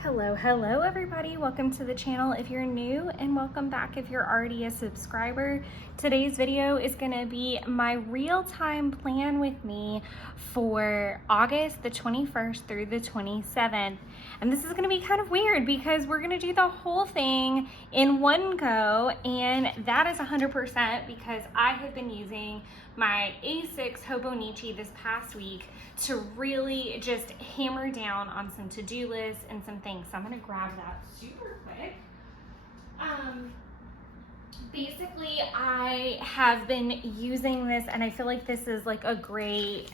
Hello everybody, welcome to the channel if you're new, and welcome back if you're already a subscriber. Today's video is going to be my real-time plan with me for August the 21st through the 27th. And this is going to be kind of weird because we're going to do the whole thing in one go, and that is 100% because I have been using my A6 Hobonichi this past week to really just hammer down on some to-do lists and some things. So I'm gonna grab that super quick. Basically, I have been using this, and I feel like this is like a great,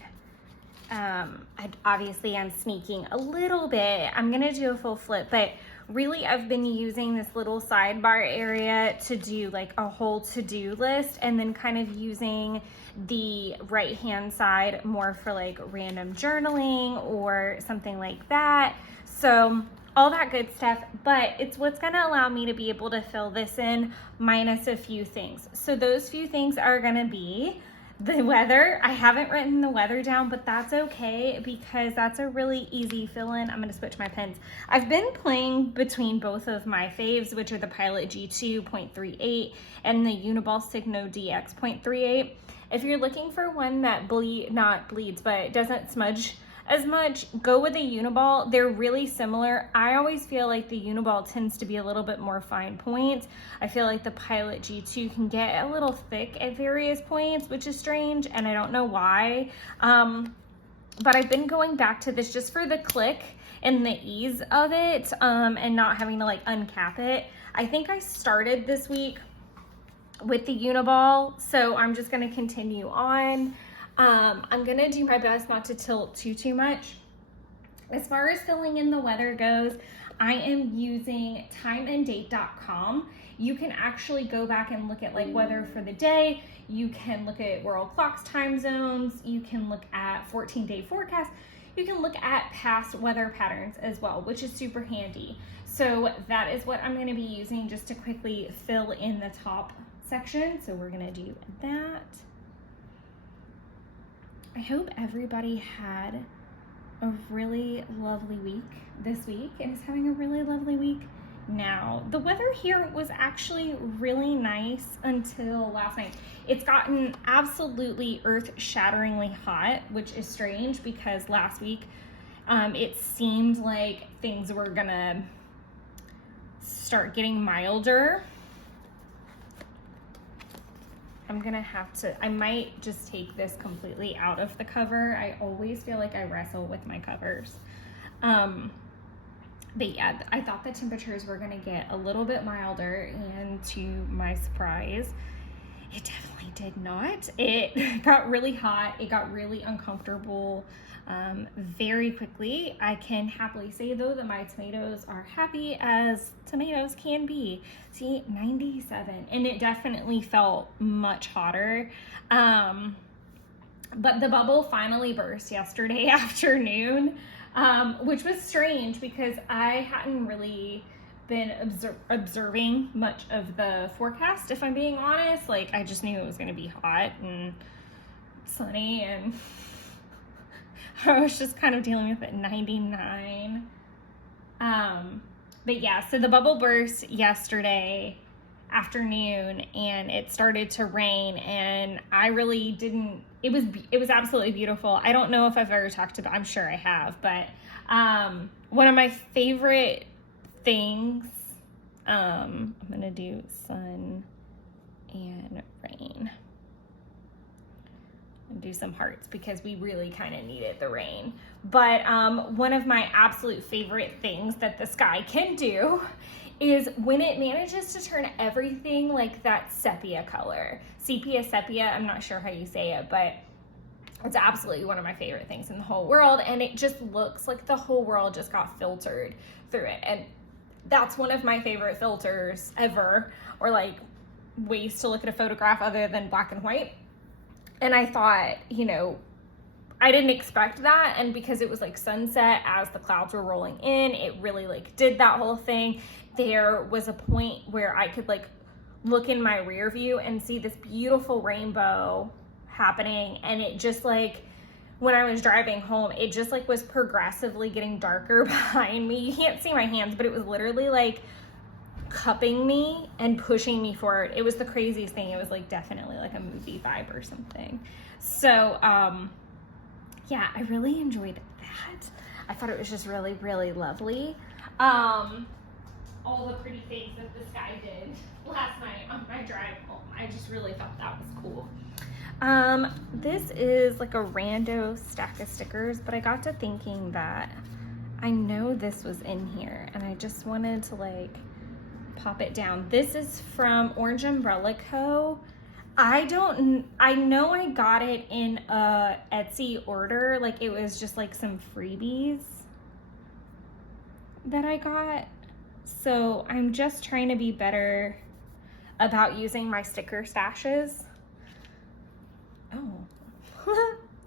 obviously I'm sneaking a little bit. I'm gonna do a full flip, but really I've been using this little sidebar area to do like a whole to-do list, and then kind of using the right hand side more for like random journaling or something like that. So all that good stuff, but it's what's gonna allow me to be able to fill this in minus a few things. So those few things are gonna be the weather. I haven't written the weather down, but that's okay because that's a really easy fill-in. I'm gonna switch my pens. I've been playing between both of my faves, which are the Pilot G2 0.38 and the Uniball Signo DX 0.38. If you're looking for one that not bleeds, but doesn't smudge as much, go with the Uniball. They're really similar. I always feel like the Uniball tends to be a little bit more fine points. I feel like the Pilot G2 can get a little thick at various points, which is strange, and I don't know why. But I've been going back to this just for the click and the ease of it, and not having to like uncap it. I think I started this week with the Uniball, so I'm just gonna continue on. I'm gonna do my best not to tilt too much. As far as filling in the weather goes, I am using timeanddate.com. You can actually go back and look at like weather for the day. You can look at world clocks, time zones. You can look at 14-day forecast. You can look at past weather patterns as well, which is super handy. So that is what I'm gonna be using just to quickly fill in the top section. So we're gonna do that. I hope everybody had a really lovely week this week and is having a really lovely week now. The weather here was actually really nice until last night. It's gotten absolutely earth-shatteringly hot, which is strange because last week it seemed like things were gonna start getting milder. I'm gonna have to, I might just take this completely out of the cover. I always feel like I wrestle with my covers. But yeah, I thought the temperatures were gonna get a little bit milder, and to my surprise, it definitely did not. It got really hot, it got really uncomfortable very quickly. I can happily say though that my tomatoes are happy as tomatoes can be. See, 97, and it definitely felt much hotter. But the bubble finally burst yesterday afternoon, which was strange because I hadn't really been observing much of the forecast, if I'm being honest. Like, I just knew it was going to be hot and sunny, and I was just kind of dealing with it at 99. But yeah, so the bubble burst yesterday afternoon and it started to rain, and I really didn't, it was absolutely beautiful. I don't know if I've ever talked about, I'm sure I have, but one of my favorite things, I'm gonna do sun and rain. And do some hearts because we really kind of needed the rain. But one of my absolute favorite things that the sky can do is when it manages to turn everything like that sepia color. Sepia, I'm not sure how you say it, but it's absolutely one of my favorite things in the whole world, and it just looks like the whole world just got filtered through it. And that's one of my favorite filters ever, or like ways to look at a photograph other than black and white. And I thought, you know, I didn't expect that, and because it was like sunset as the clouds were rolling in, it really like did that whole thing. There was a point where I could like look in my rear view and see this beautiful rainbow happening, and it just like when I was driving home, it just like was progressively getting darker behind me. You can't see my hands, but it was literally like cupping me and pushing me forward. It was the craziest thing. It was like definitely like a movie vibe or something. So yeah, I really enjoyed that. I thought it was just really, really lovely. All the pretty things that this guy did last night on my drive home, I just really thought that was cool. This is like a rando stack of stickers, but I got to thinking that I know this was in here and I just wanted to like pop it down. This is from Orange Umbrella Co. I know I got it in a Etsy order, like it was just like some freebies that I got. So I'm just trying to be better about using my sticker stashes. Oh,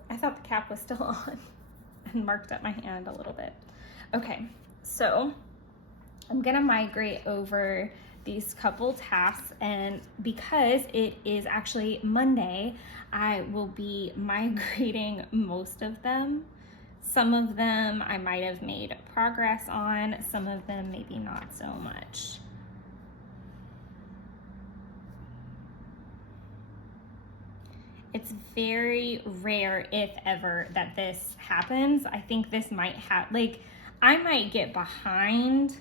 I thought the cap was still on and marked up my hand a little bit. Okay, so I'm gonna migrate over these couple tasks, and because it is actually Monday, I will be migrating most of them. Some of them I might have made progress on, some of them maybe not so much. It's very rare, if ever, that this happens. I think this might have, like, I might get behind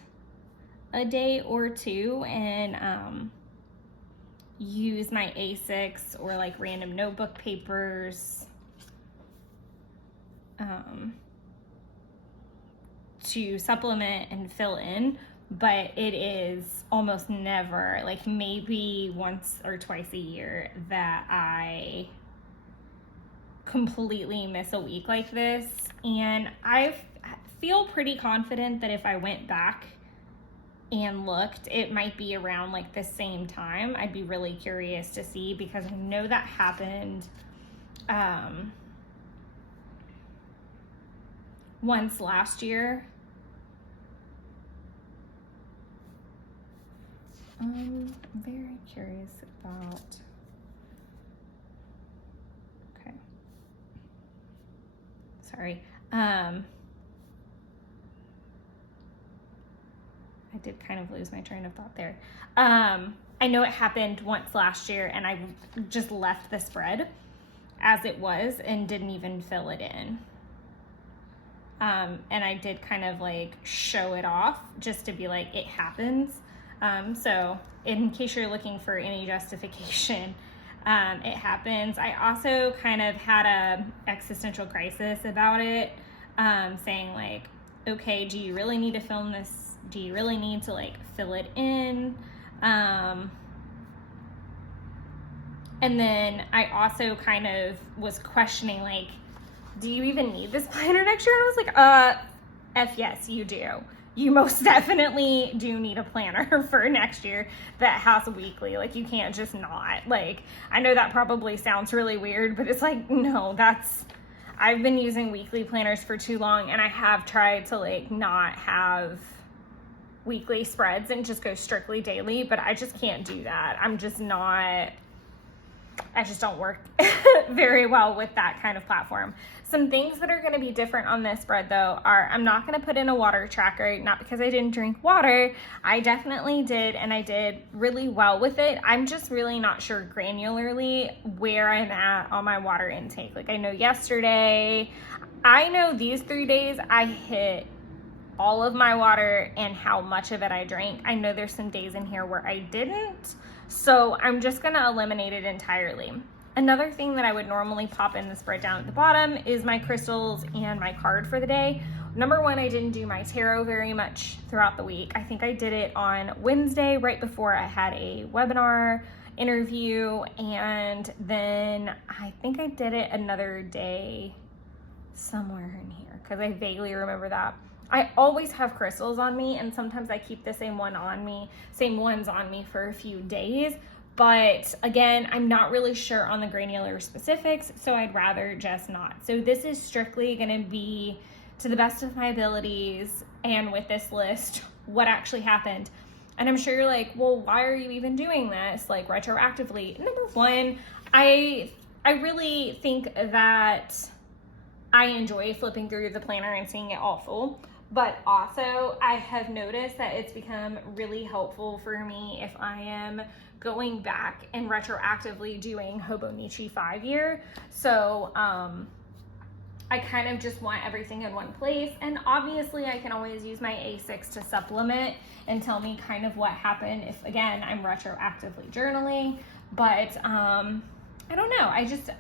a day or two and use my A6 or like random notebook papers to supplement and fill in, but it is almost never, like maybe once or twice a year, that I completely miss a week like this. And I feel pretty confident that if I went back and looked, it might be around like the same time. I'd be really curious to see, because I know that happened once last year. I'm very curious about, okay, sorry. I did kind of lose my train of thought there. I know it happened once last year and I just left the spread as it was and didn't even fill it in. And I did kind of like show it off just to be like, it happens. So in case you're looking for any justification, it happens. I also kind of had a existential crisis about it, saying like, okay, do you really need to film this? Do you really need to like fill it in? And then I also kind of was questioning like, do you even need this planner next year? And I was like, F yes, you do. You most definitely do need a planner for next year that has a weekly. Like, you can't just not. Like, I know that probably sounds really weird, but it's like, no, I've been using weekly planners for too long, and I have tried to like not have weekly spreads and just go strictly daily, but I just can't do that. I just don't work very well with that kind of platform. Some things that are going to be different on this spread though are, I'm not going to put in a water tracker, not because I didn't drink water. I definitely did, and I did really well with it. I'm just really not sure granularly where I'm at on my water intake. Like, I know these 3 days I hit all of my water and how much of it I drank. I know there's some days in here where I didn't, so I'm just gonna eliminate it entirely. Another thing that I would normally pop in the spread down at the bottom is my crystals and my card for the day. Number one, I didn't do my tarot very much throughout the week. I think I did it on Wednesday right before I had a webinar interview, and then I think I did it another day somewhere in here because I vaguely remember that. I always have crystals on me, and sometimes I keep the same ones on me for a few days. But again, I'm not really sure on the granular specifics, so I'd rather just not. So this is strictly gonna be, to the best of my abilities, and with this list, what actually happened. And I'm sure you're like, well, why are you even doing this, like, retroactively? Number one, I really think that I enjoy flipping through the planner and seeing it all full. But also I have noticed that it's become really helpful for me if I am going back and retroactively doing Hobonichi 5-year. So I kind of just want everything in one place. And obviously I can always use my A6 to supplement and tell me kind of what happened if, again, I'm retroactively journaling. But I don't know.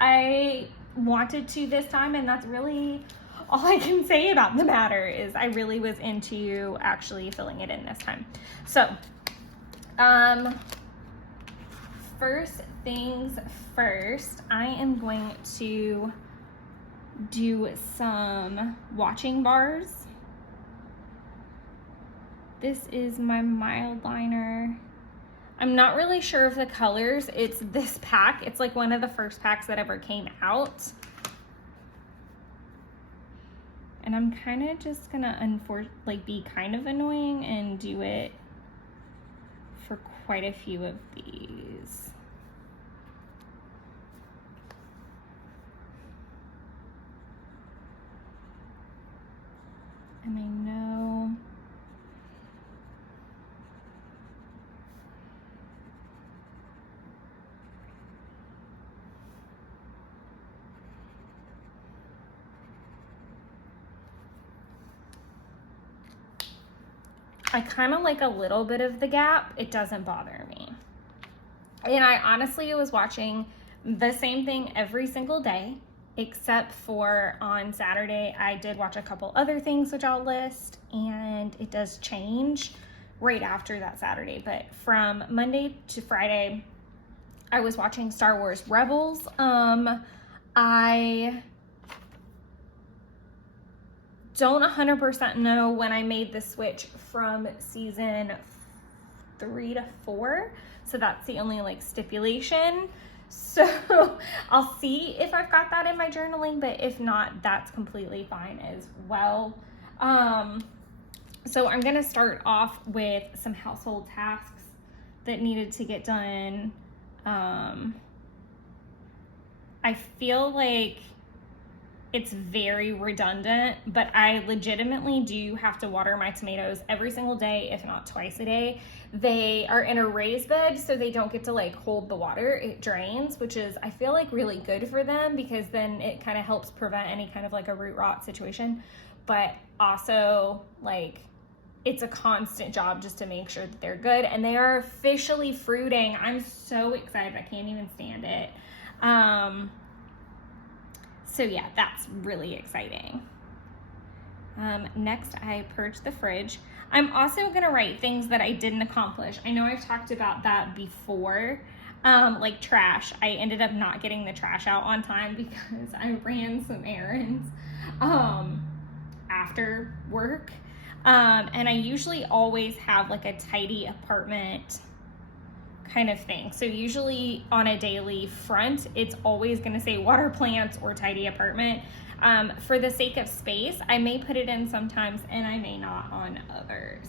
I wanted to this time, and that's really all I can say about the matter. Is I really was into actually filling it in this time. So first things first, I am going to do some watching bars. This is my mild liner. I'm not really sure of the colors. It's this pack. It's like one of the first packs that ever came out. And I'm kind of just gonna be kind of annoying and do it for quite a few of these. And I know I kind of like a little bit of the gap. It doesn't bother me. And I honestly was watching the same thing every single day, except for on Saturday, I did watch a couple other things, which I'll list, and it does change right after that Saturday. But from Monday to Friday, I was watching Star Wars Rebels. I don't 100% know when I made the switch from season 3 to 4. So that's the only like stipulation. So I'll see if I've got that in my journaling, but if not, that's completely fine as well. So I'm gonna start off with some household tasks that needed to get done. I feel like it's very redundant, but I legitimately do have to water my tomatoes every single day, if not twice a day. They are in a raised bed, so they don't get to like hold the water. It drains, which is, I feel like, really good for them, because then it kind of helps prevent any kind of like a root rot situation. But also, like, it's a constant job just to make sure that they're good. And they are officially fruiting. I'm so excited. I can't even stand it. So yeah, that's really exciting. Next, I purged the fridge. I'm also gonna write things that I didn't accomplish. I know I've talked about that before, like trash. I ended up not getting the trash out on time because I ran some errands after work. And I usually always have like a tidy apartment kind of thing. So usually on a daily front, it's always going to say water plants or tidy apartment. For the sake of space, I may put it in sometimes and I may not on others.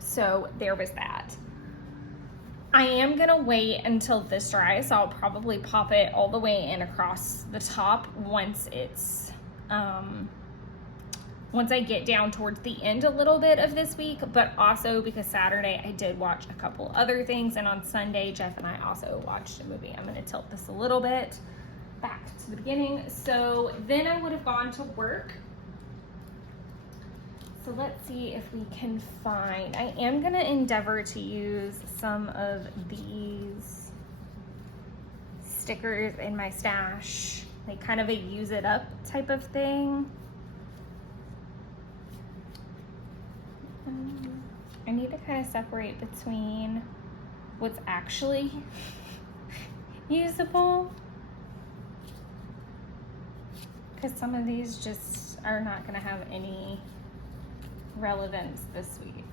So there was that. I am going to wait until this dries, so I'll probably pop it all the way in across the top once it's once I get down towards the end a little bit of this week, but also because Saturday I did watch a couple other things, and on Sunday Jeff and I also watched a movie. I'm going to tilt this a little bit back to the beginning. So then I would have gone to work. So let's see if we can find, I am going to endeavor to use some of these stickers in my stash, like kind of a use it up type of thing. I need to kind of separate between what's actually usable, because some of these just are not going to have any relevance this week.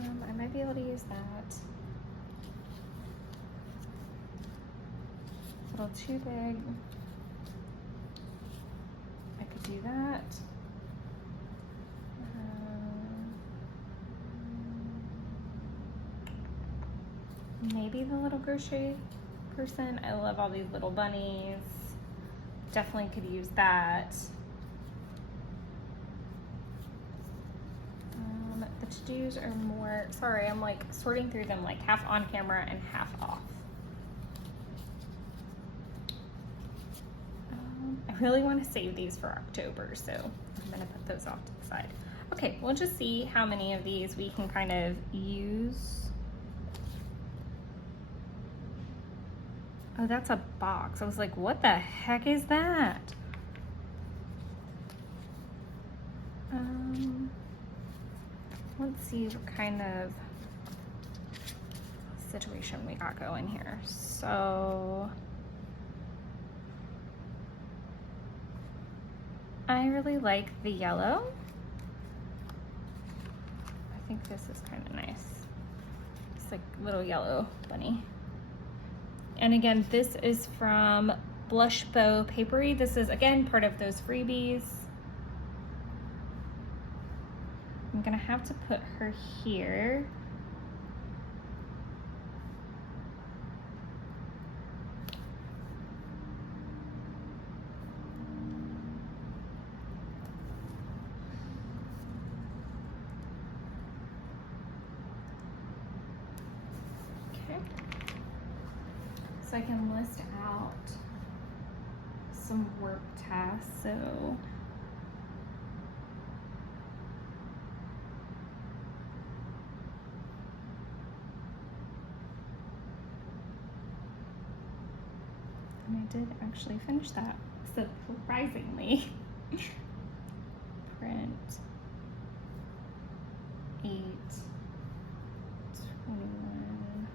I might be able to use that. It's a little too big. I could do that. Maybe the little grocery person. I love all these little bunnies. definitely could use that. The to-dos are more, sorry, I'm like sorting through them like half on camera and half off. I really want to save these for October, so I'm gonna put those off to the side. Okay, we'll just see how many of these we can kind of use. Oh, that's a box. I was like, what the heck is that? Let's see what kind of situation we got going here. So I really like the yellow. I think this is kind of nice. It's like little yellow bunny. And again, this is from Blush Bow Papery. This is again part of those freebies. I'm gonna have to put her here. Okay. So I can list out some work tasks. So and I did actually finish that, surprisingly. Print 8, 21.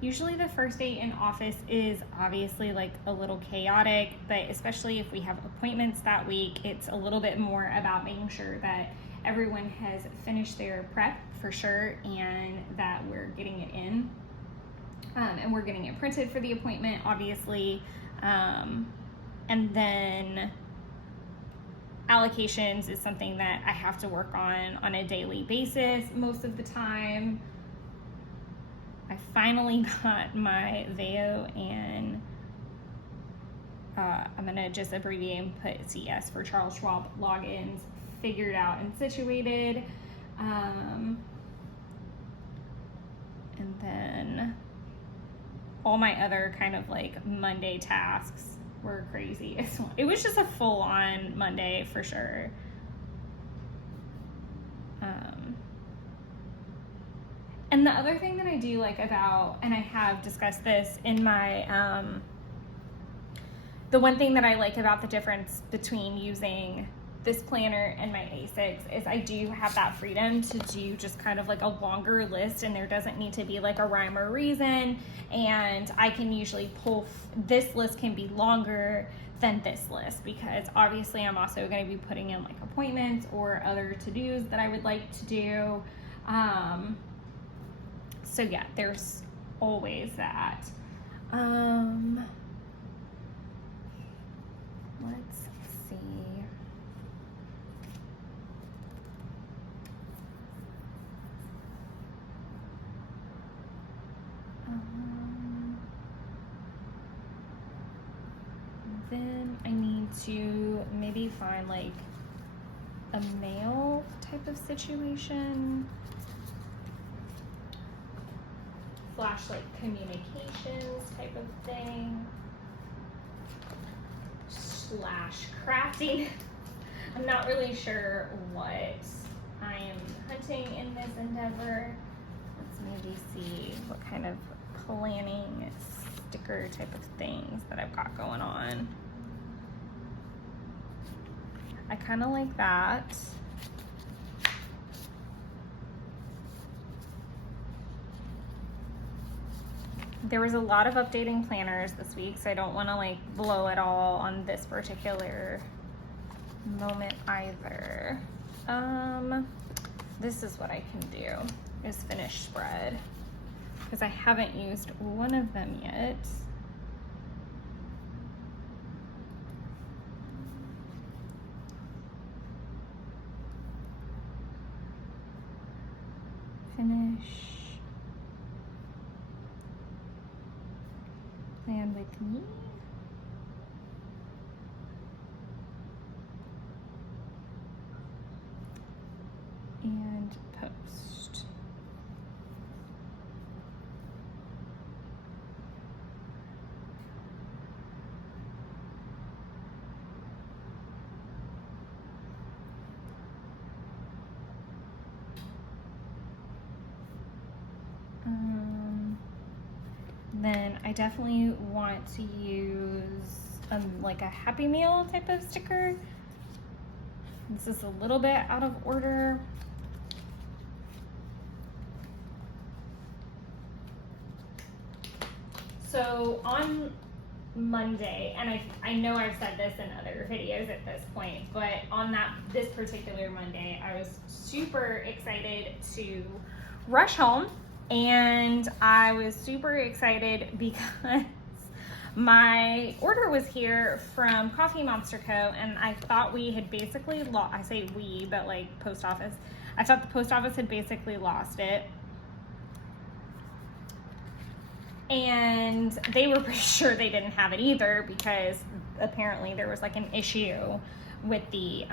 Usually the first day in office is obviously like a little chaotic, but especially if we have appointments that week, it's a little bit more about making sure that everyone has finished their prep for sure and that we're getting it in. And we're getting it printed for the appointment, obviously. And then allocations is something that I have to work on a daily basis most of the time. I finally got my VEO and I'm gonna just abbreviate and put CS for Charles Schwab logins figured out and situated. And then all my other kind of like Monday tasks were crazy. It was just a full-on Monday for sure. And the other thing that I do like about, and I have discussed this in my, the one thing that I like about the difference between using this planner and my A6 is I do have that freedom to do just kind of like a longer list, and there doesn't need to be like a rhyme or reason, and I can usually pull, this list can be longer than this list because obviously I'm also going to be putting in like appointments or other to-dos that I would like to do. So yeah, there's always that. Let's see. Then I need to maybe find like a mail type of situation. Slash like communications type of thing. Slash crafting. I'm not really sure what I am hunting in this endeavor. Let's maybe see what kind of planning sticker type of things that I've got going on. I kind of like that. There was a lot of updating planners this week, so I don't want to like blow it all on this particular moment either. This is what I can do, is finish spread, because I haven't used one of them yet. Finish Plan with me. And post. Then I definitely want to use like a Happy Meal type of sticker. This is a little bit out of order. So on Monday, and I know I've said this in other videos at this point, but on this particular Monday, I was super excited to rush home, and I was super excited because my order was here from Coffee Monster Co., and I thought we had basically lost, I say we, but like post office, I thought the post office had basically lost it. And they were pretty sure they didn't have it either, because apparently there was like an issue with the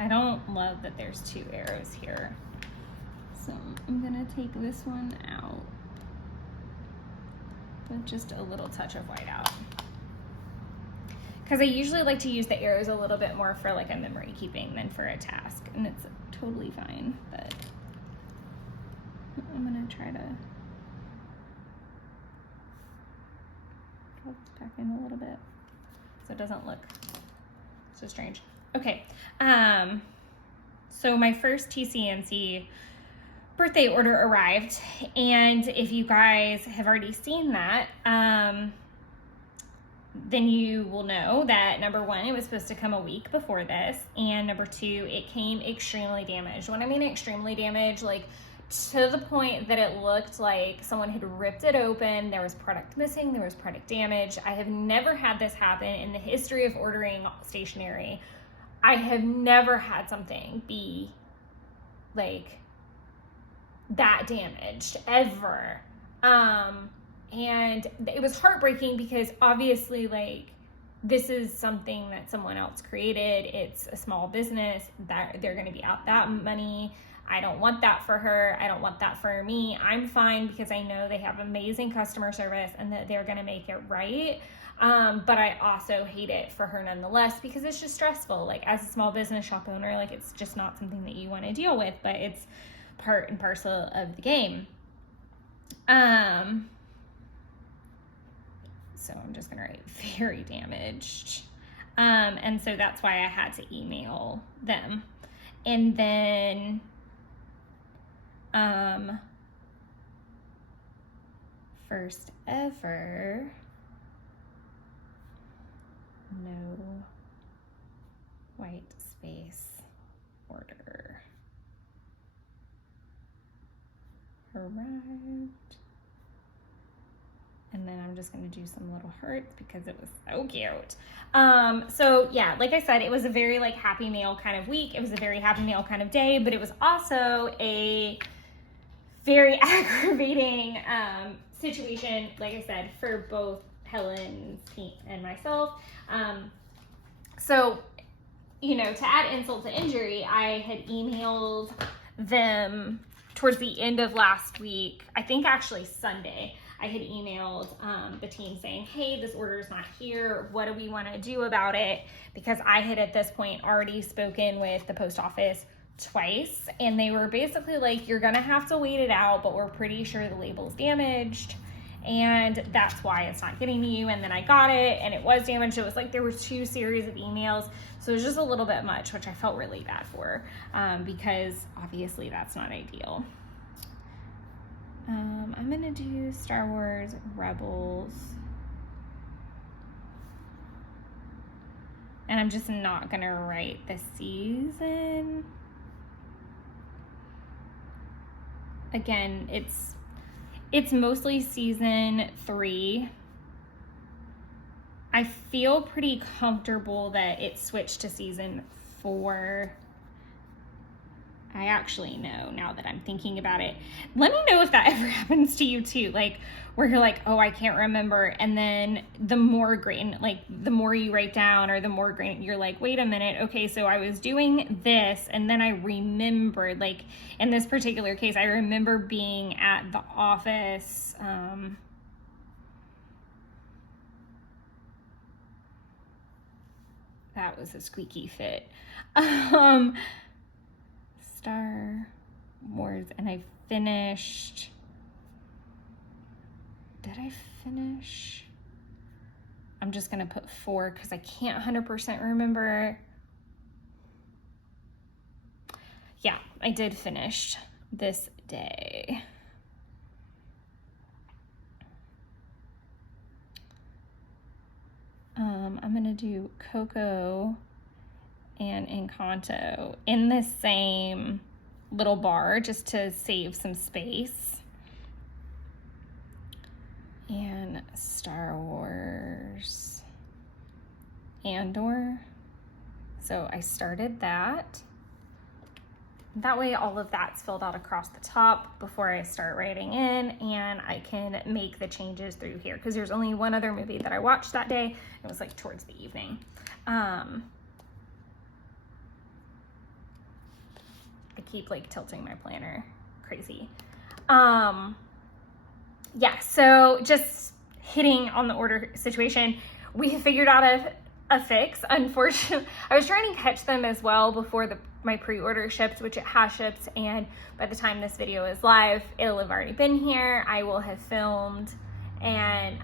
I don't love that there's 2 arrows here. So I'm gonna take this one out with just a little touch of white out. Because I usually like to use the arrows a little bit more for like a memory keeping than for a task. And it's totally fine, but I'm gonna try to draw this back in a little bit so it doesn't look so strange. Okay, so my first TCNC birthday order arrived, and if you guys have already seen that, then you will know that number 1, it was supposed to come a week before this, and number 2, it came extremely damaged. When I mean extremely damaged, like to the point that it looked like someone had ripped it open, there was product missing, there was product damage. I have never had this happen in the history of ordering stationery. I have never had something be like that damaged ever. And it was heartbreaking because obviously like this is something that someone else created. It's a small business that they're going to be out that money. I don't want that for her. I don't want that for me. I'm fine because I know they have amazing customer service and that they're going to make it right. But I also hate it for her nonetheless because it's just stressful. Like as a small business shop owner, like it's just not something that you want to deal with, but it's part and parcel of the game. So I'm just gonna write very damaged. And so that's why I had to email them. And then, first ever, no white space order arrived. And then I'm just going to do some little hearts because it was so cute. So yeah, like I said, it was a very like Happy Meal kind of week. It was a very Happy Meal kind of day, but it was also a very aggravating situation, like I said, for both Helen's team and myself. So, you know, to add insult to injury, I had emailed them towards the end of last week, I think actually Sunday. I had emailed the team saying, hey, this order is not here. What do we want to do about it? Because I had at this point already spoken with the post office twice, and they were basically like, you're going to have to wait it out, but we're pretty sure the label's damaged, and that's why it's not getting to you. And then I got it, and it was damaged. It was like there were 2 series of emails, so it was just a little bit much, which I felt really bad for because obviously that's not ideal. I'm gonna do Star Wars Rebels. And I'm just not gonna write the season. Again, it's mostly season 3. I feel pretty comfortable that it switched to season 4. I actually know now that I'm thinking about it. Let me know if that ever happens to you too. Like where you're like, oh, I can't remember. And then the more grain, like the more you write down or the more grain, you're like, wait a minute. Okay, so I was doing this and then I remembered, like in this particular case, I remember being at the office. That was a squeaky fit. Star Wars, and I finished. Did I finish? I'm just gonna put 4 because I can't 100% remember. Yeah, I did finish this day. I'm gonna do Coco and Encanto in the same little bar just to save some space. And Star Wars Andor. So I started that. That way all of that's filled out across the top before I start writing in, and I can make the changes through here because there's only one other movie that I watched that day. It was like towards the evening. I keep like tilting my planner crazy. Yeah, so just hitting on the order situation, we figured out a fix. Unfortunately, I was trying to catch them as well before my pre-order ships, which it has shipped, and by the time this video is live, it'll have already been here. I will have filmed, and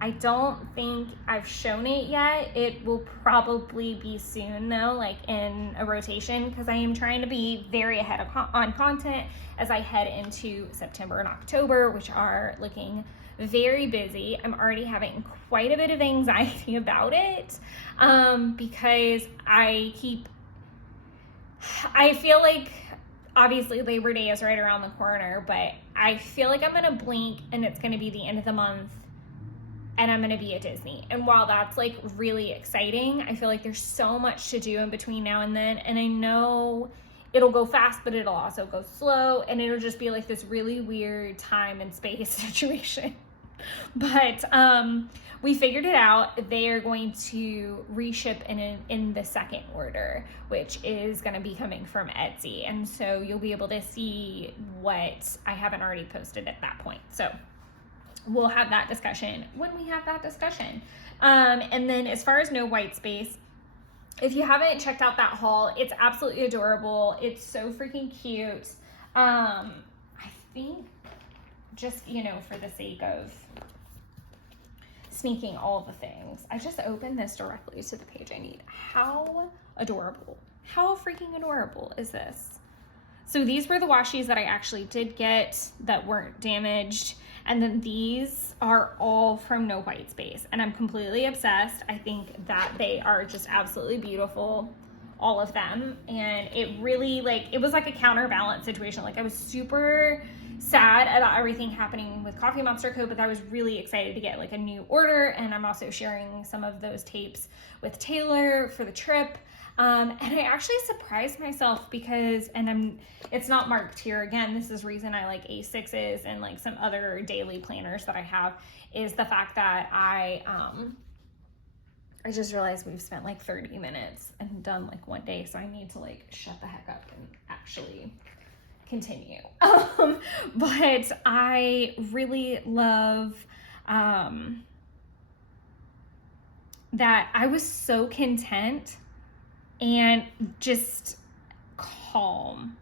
I don't think I've shown it yet. It will probably be soon though, like in a rotation, because I am trying to be very ahead on content as I head into September and October, which are looking very busy. I'm already having quite a bit of anxiety about it because I feel like obviously Labor Day is right around the corner, but I feel like I'm gonna blink and it's gonna be the end of the month and I'm gonna be at Disney. And while that's like really exciting, I feel like there's so much to do in between now and then. And I know it'll go fast, but it'll also go slow. And it'll just be like this really weird time and space situation. But we figured it out. They are going to reship in the second order, which is going to be coming from Etsy. And so you'll be able to see what I haven't already posted at that point. So we'll have that discussion when we have that discussion. And then as far as no white space, if you haven't checked out that haul, it's absolutely adorable. It's so freaking cute. I think just, you know, for the sake of sneaking all the things, I just opened this directly to the page I need. How adorable. How freaking adorable is this? So these were the washies that I actually did get that weren't damaged. And then these are all from No White Space. And I'm completely obsessed. I think that they are just absolutely beautiful, all of them. And it really, like, it was like a counterbalance situation. Like, I was super sad about everything happening with Coffee Monster Co., but I was really excited to get like a new order. And I'm also sharing some of those tapes with Taylor for the trip. And I actually surprised myself because, it's not marked here again, this is reason I like A6s and like some other daily planners that I have, is the fact that I just realized we've spent like 30 minutes and done like one day, so I need to like shut the heck up and actually continue. But I really love that I was so content and just calm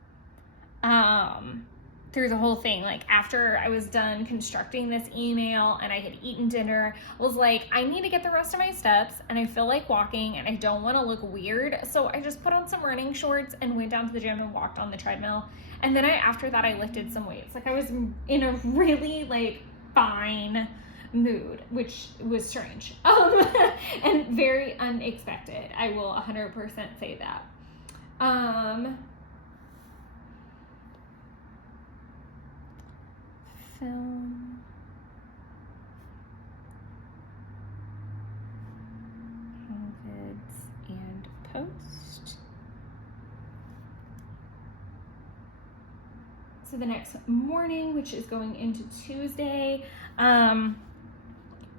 through the whole thing. Like after I was done constructing this email and I had eaten dinner, I was like, I need to get the rest of my steps and I feel like walking and I don't want to look weird. So I just put on some running shorts and went down to the gym and walked on the treadmill. And then after that, I lifted some weights. Like I was in a really like fine mood, which was strange and very unexpected. I will 100% say that. Film. Vids and post. So the next morning, which is going into Tuesday, I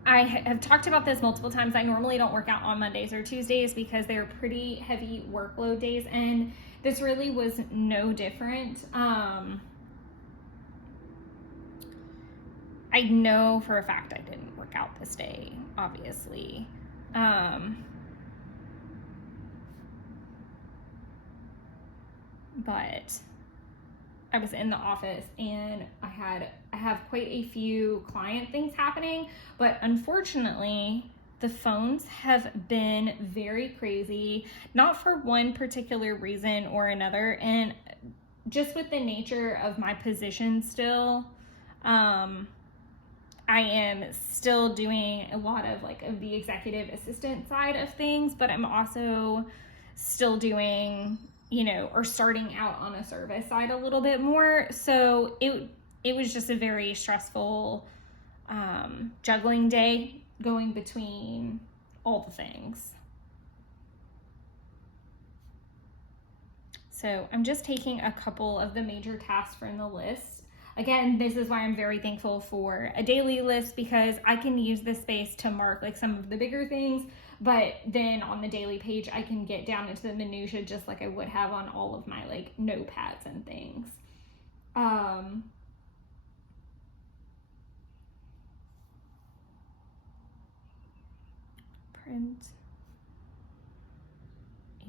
have talked about this multiple times. I normally don't work out on Mondays or Tuesdays because they're pretty heavy workload days, and this really was no different. I know for a fact I didn't work out this day, obviously. But I was in the office and I have quite a few client things happening, but unfortunately the phones have been very crazy, not for one particular reason or another, and just with the nature of my position still, I am still doing a lot of of the executive assistant side of things, but I'm also still doing, or starting out on a service side a little bit more. So it was just a very stressful juggling day going between all the things. So I'm just taking a couple of the major tasks from the list. Again, this is why I'm very thankful for a daily list, because I can use this space to mark some of the bigger things, but then on the daily page, I can get down into the minutia just like I would have on all of my notepads and things. Print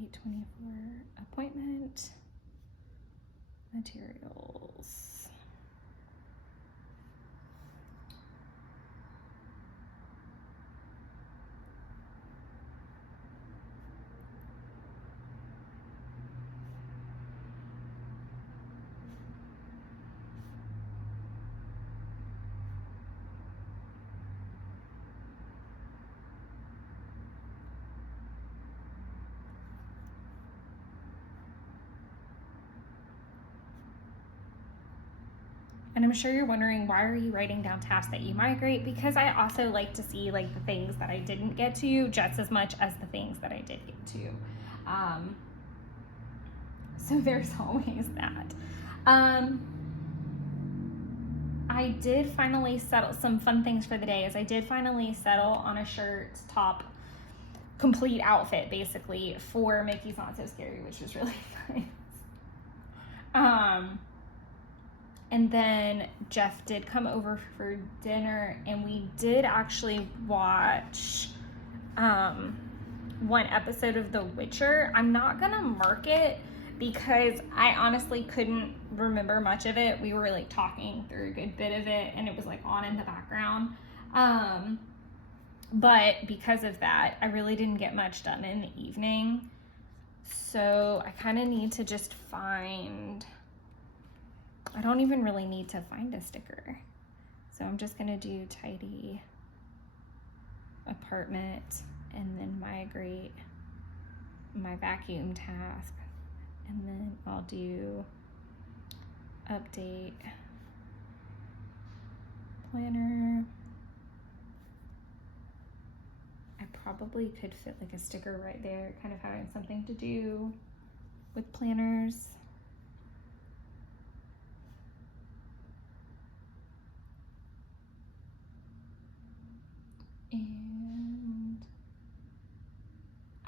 8/24 appointment materials. And I'm sure you're wondering, why are you writing down tasks that you migrate? Because I also like to see the things that I didn't get to just as much as the things that I did get to. So there's always that. I did finally settle some fun things for the day. Is I did finally settle on a shirt, top, complete outfit basically for Mickey's Not So Scary, which was really nice. And then Jeff did come over for dinner, and we did actually watch one episode of The Witcher. I'm not gonna mark it because I honestly couldn't remember much of it. We were talking through a good bit of it, and it was on in the background. But because of that, I really didn't get much done in the evening. So I kind of need to just I don't even really need to find a sticker. So I'm just gonna do tidy apartment and then migrate my vacuum task. And then I'll do update planner. I probably could fit a sticker right there, kind of having something to do with planners. And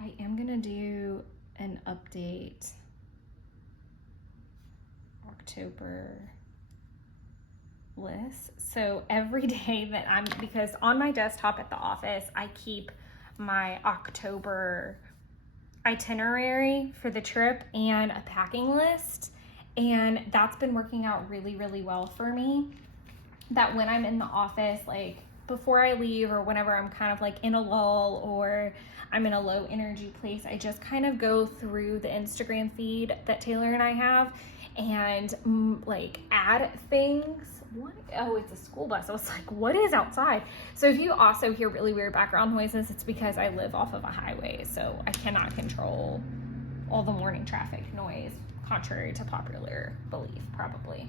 I am gonna do an update October list. So every day that because on my desktop at the office, I keep my October itinerary for the trip and a packing list. And that's been working out really, really well for me. That when I'm in the office, before I leave or whenever I'm kind of in a lull or I'm in a low energy place, I just kind of go through the Instagram feed that Taylor and I have and add things. What? Oh, it's a school bus. I was like, what is outside? So if you also hear really weird background noises, it's because I live off of a highway, so I cannot control all the morning traffic noise, contrary to popular belief, probably.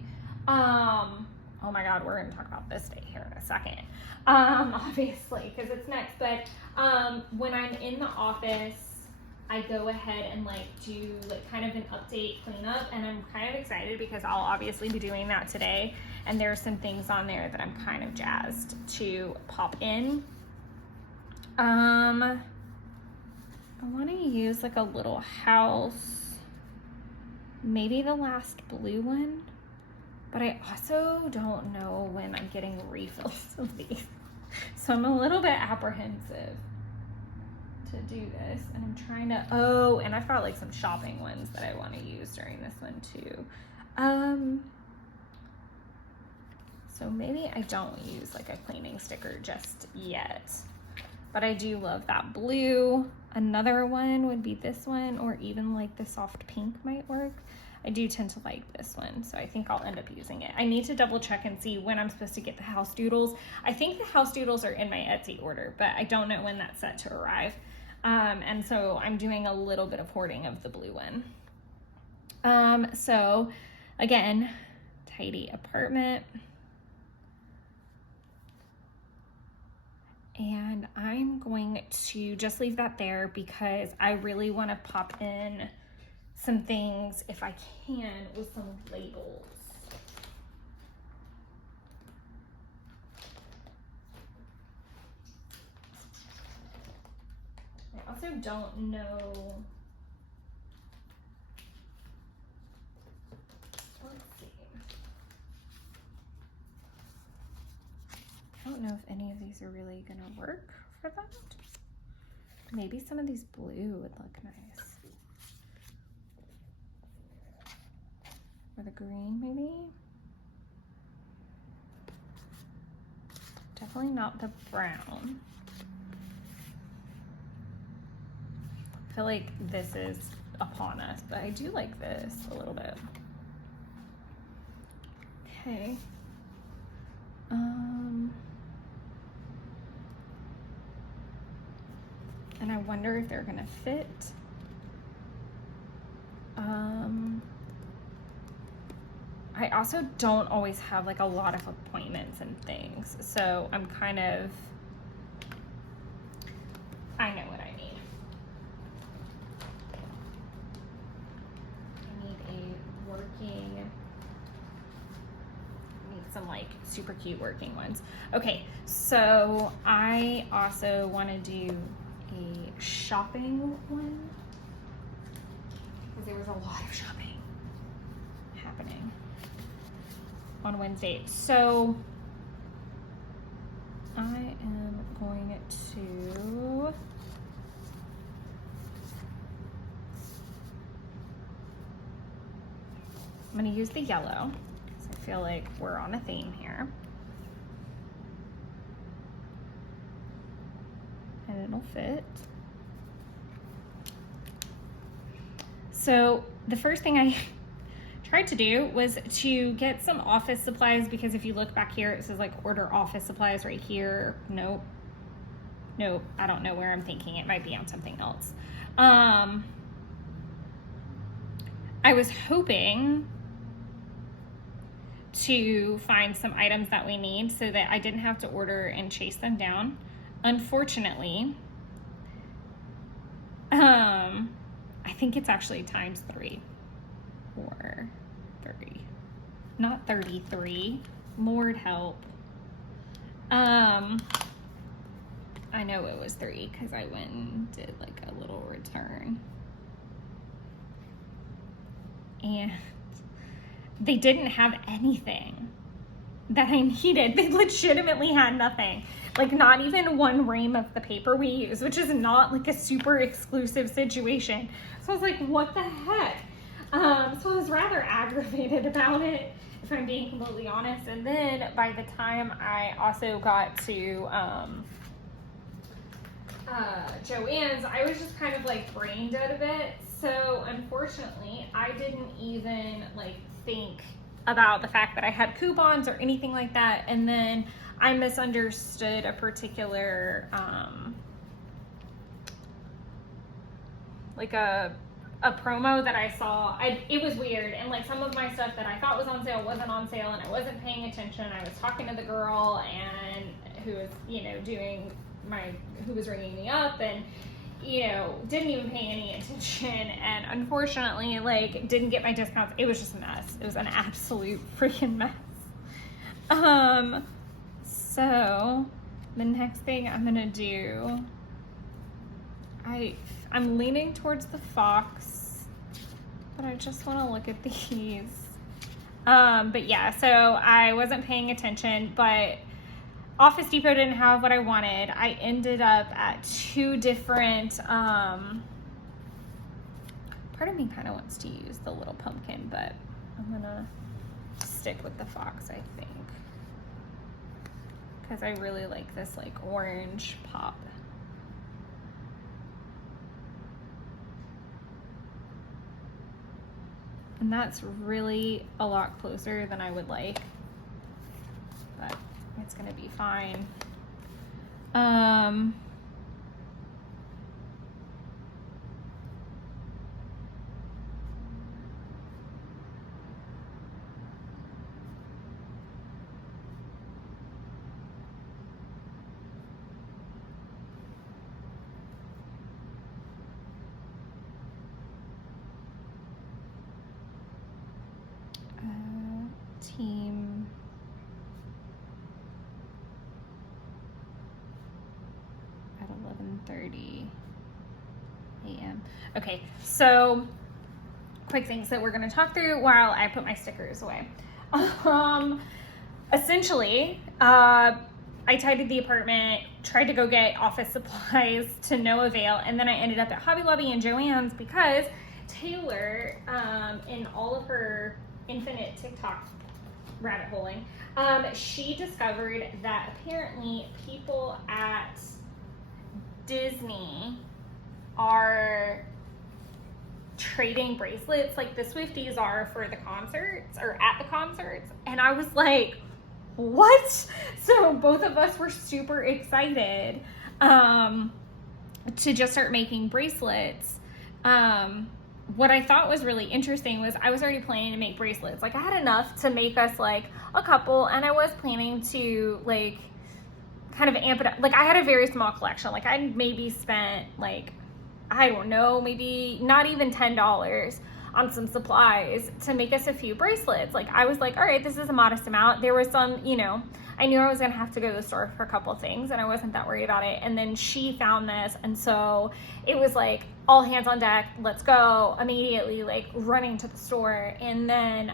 Oh my God, we're gonna talk about this day here in a second, obviously, because it's next. But when I'm in the office, I go ahead and like do like kind of an update cleanup, and I'm kind of excited because I'll obviously be doing that today, and there's some things on there that I'm kind of jazzed to pop in. I want to use like a little house, maybe the last blue one, but I also don't know when I'm getting refills of these, so I'm a little bit apprehensive to do this. And I'm trying to, oh, and I've got like some shopping ones that I want to use during this one too. So maybe I don't use like a cleaning sticker just yet, but I do love that blue. Another one would be this one, or even like the soft pink might work. I do tend to like this one, so I think I'll end up using it. I need to double check and see when I'm supposed to get the house doodles. I think the house doodles are in my Etsy order, but I don't know when that's set to arrive. And so I'm doing a little bit of hoarding of the blue one. So again, tidy apartment. And I'm going to just leave that there because I really want to pop in some things, if I can, with some labels. I also don't know. Let's see. I don't know if any of these are really gonna work for that. Maybe some of these blue would look nice. Or the green, maybe? Definitely not the brown. I feel like this is upon us, but I do like this a little bit. Okay. And I wonder if they're gonna fit. I also don't always have like a lot of appointments and things, so I'm kind of, I know what I need. I need some like super cute working ones. Okay, so I also want to do a shopping one because there was a lot of shopping happening on Wednesday. So I am going to use the yellow because I feel like we're on a theme here. And it'll fit. So the first thing I tried to do was to get some office supplies, because if you look back here, it says like order office supplies right here. Nope, I don't know where I'm thinking. It might be on something else. I was hoping to find some items that we need so that I didn't have to order and chase them down. Unfortunately, I think it's actually ×3 or 30, not 33. Lord help. I know it was 3 because I went and did like a little return. And they didn't have anything that I needed. They legitimately had nothing. Like not even one ream of the paper we use, which is not like a super exclusive situation. So I was like, what the heck? So I was rather aggravated about it, if I'm being completely honest. And then by the time I also got to Joann's, I was just kind of like brain dead a bit. So unfortunately, I didn't even like think about the fact that I had coupons or anything like that. And then I misunderstood a particular, like a promo that I saw. It was weird. And like some of my stuff that I thought was on sale wasn't on sale, and I wasn't paying attention. I was talking to the girl and who was, you know, who was ringing me up, and you know, didn't even pay any attention, and unfortunately, like, didn't get my discounts. It was just a mess. It was an absolute freaking mess. So the next thing I'm gonna do, I'm leaning towards the fox, but I just want to look at these. But yeah, so I wasn't paying attention, but Office Depot didn't have what I wanted. I ended up at 2 different, part of me kind of wants to use the little pumpkin, but I'm gonna stick with the fox, I think, because I really like this like orange pop. And that's really a lot closer than I would like, but it's gonna be fine. Team at 11:30 a.m. Okay, so quick things that we're going to talk through while I put my stickers away. Essentially, I tidied the apartment, tried to go get office supplies to no avail, and then I ended up at Hobby Lobby and Joann's because Taylor, in all of her infinite TikTok rabbit holing, she discovered that apparently people at Disney are trading bracelets like the Swifties are for the concerts or at the concerts, and I was like, what? So both of us were super excited to just start making bracelets. What I thought was really interesting was I was already planning to make bracelets. Like, I had enough to make us like a couple, and I was planning to like kind of amp it up. Like, I had a very small collection. Like, I maybe spent like, I don't know, maybe not even $10 on some supplies to make us a few bracelets. Like, I was like, all right, this is a modest amount. There was some, you know, I knew I was gonna have to go to the store for a couple things, and I wasn't that worried about it. And then she found this, and so it was like all hands on deck, let's go, immediately, like running to the store. And then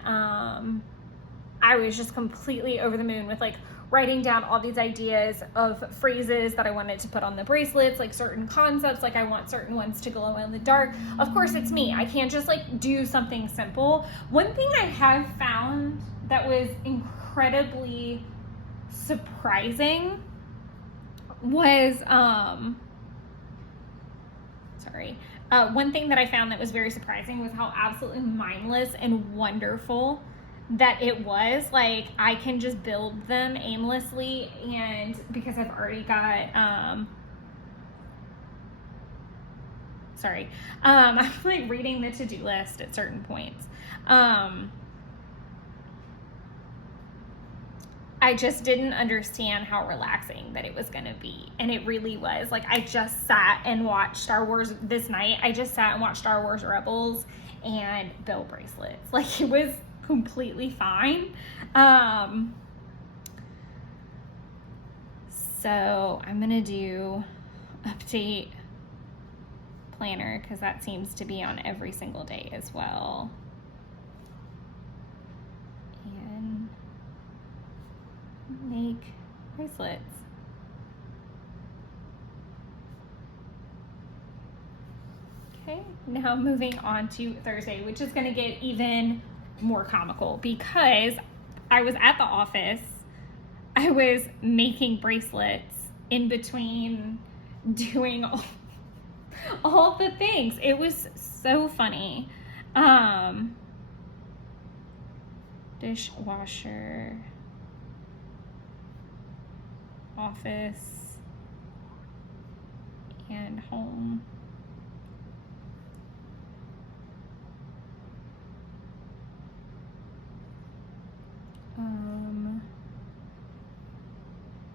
I was just completely over the moon with like writing down all these ideas of phrases that I wanted to put on the bracelets, like certain concepts, like I want certain ones to glow in the dark. Of course, it's me. I can't just like do something simple. One thing I have found that was incredibly surprising was, one thing that I found that was very surprising was how absolutely mindless and wonderful that it was. Like, I can just build them aimlessly, and because I've already got I'm like reading the to-do list at certain points. I just didn't understand how relaxing that it was gonna be, and it really was. Like, I just sat and watched Star Wars this night. I just sat and watched Star Wars Rebels and built bracelets. Like, it was completely fine. So I'm gonna do update planner because that seems to be on every single day as well. And make bracelets. Okay, now moving on to Thursday, which is gonna get even more comical because I was at the office. I was making bracelets in between doing all the things. It was so funny. Dishwasher, office, and home.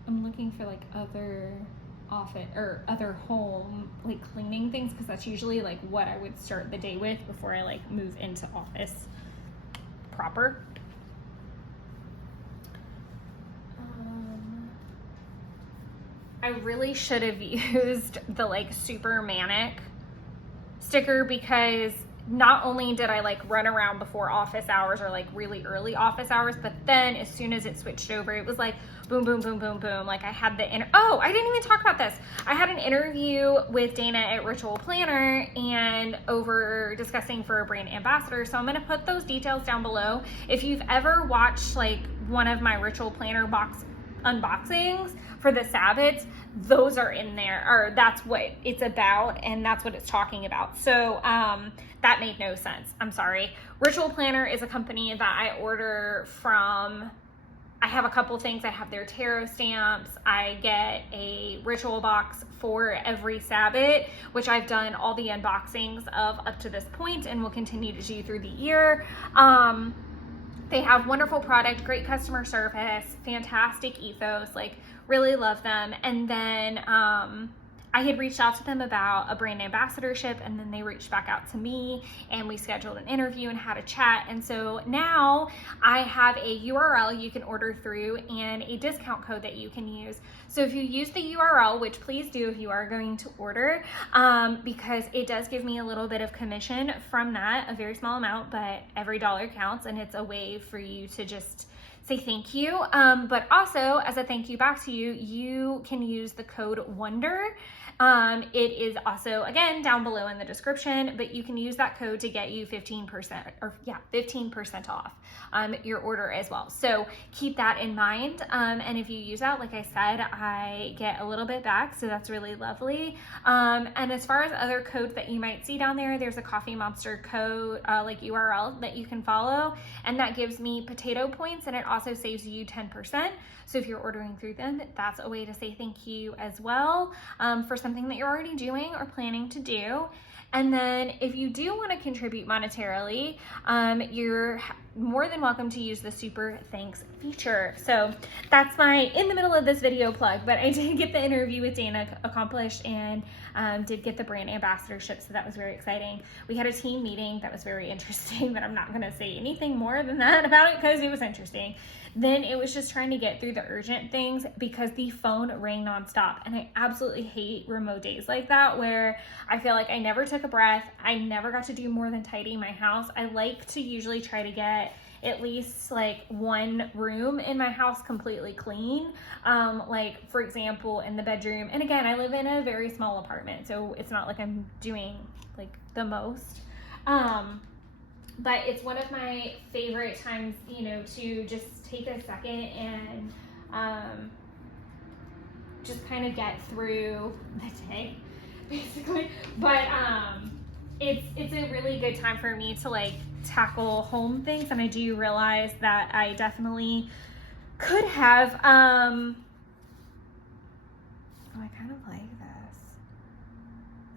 I'm looking for like other office or other home like cleaning things, because that's usually like what I would start the day with before I like move into office proper. I really should have used the like super manic sticker, because not only did I like run around before office hours or like really early office hours, but then as soon as it switched over, it was like boom, boom, boom, boom, boom. Like I had the oh, I didn't even talk about this. I had an interview with Dana at Ritual Planner and over discussing for a brand ambassador. So I'm going to put those details down below. If you've ever watched like one of my Ritual Planner box unboxings for the Sabbats, those are in there, or that's what it's about and that's what it's talking about. So that made no sense. I'm sorry. Ritual Planner is a company that I order from. I have a couple things. I have their tarot stamps. I get a ritual box for every Sabbat, which I've done all the unboxings of up to this point and will continue to do through the year. They have wonderful product, great customer service, fantastic ethos, like really love them. And then I had reached out to them about a brand ambassadorship, and then they reached back out to me and we scheduled an interview and had a chat. And so now I have a URL you can order through and a discount code that you can use. So if you use the URL, which please do if you are going to order, because it does give me a little bit of commission from that, a very small amount, but every dollar counts, and it's a way for you to just say thank you. But also as a thank you back to you, you can use the code WONDER. It is also, again, down below in the description, but you can use that code to get you 15% off your order as well. So keep that in mind. And if you use that, like I said, I get a little bit back, so that's really lovely. And as far as other codes that you might see down there, there's a Coffee Monster code, like URL that you can follow, and that gives me potato points, and it also saves you 10%. So if you're ordering through them, that's a way to say thank you as well, for something that you're already doing or planning to do. And then if you do want to contribute monetarily, you're more than welcome to use the super thanks feature. So that's my in the middle of this video plug, but I did get the interview with Dana accomplished and did get the brand ambassadorship. So that was very exciting. We had a team meeting that was very interesting, but I'm not going to say anything more than that about it because it was interesting. Then it was just trying to get through the urgent things because the phone rang nonstop. And I absolutely hate remote days like that where I feel like I never took a breath. I never got to do more than tidy my house. I like to usually try to get at least like one room in my house completely clean. Like for example, in the bedroom. And again, I live in a very small apartment, so it's not like I'm doing like the most. But it's one of my favorite times, you know, to just take a second and just kind of get through the day, basically. But it's a really good time for me to like tackle home things, and I do realize that I definitely could have. Oh, I kind of like this.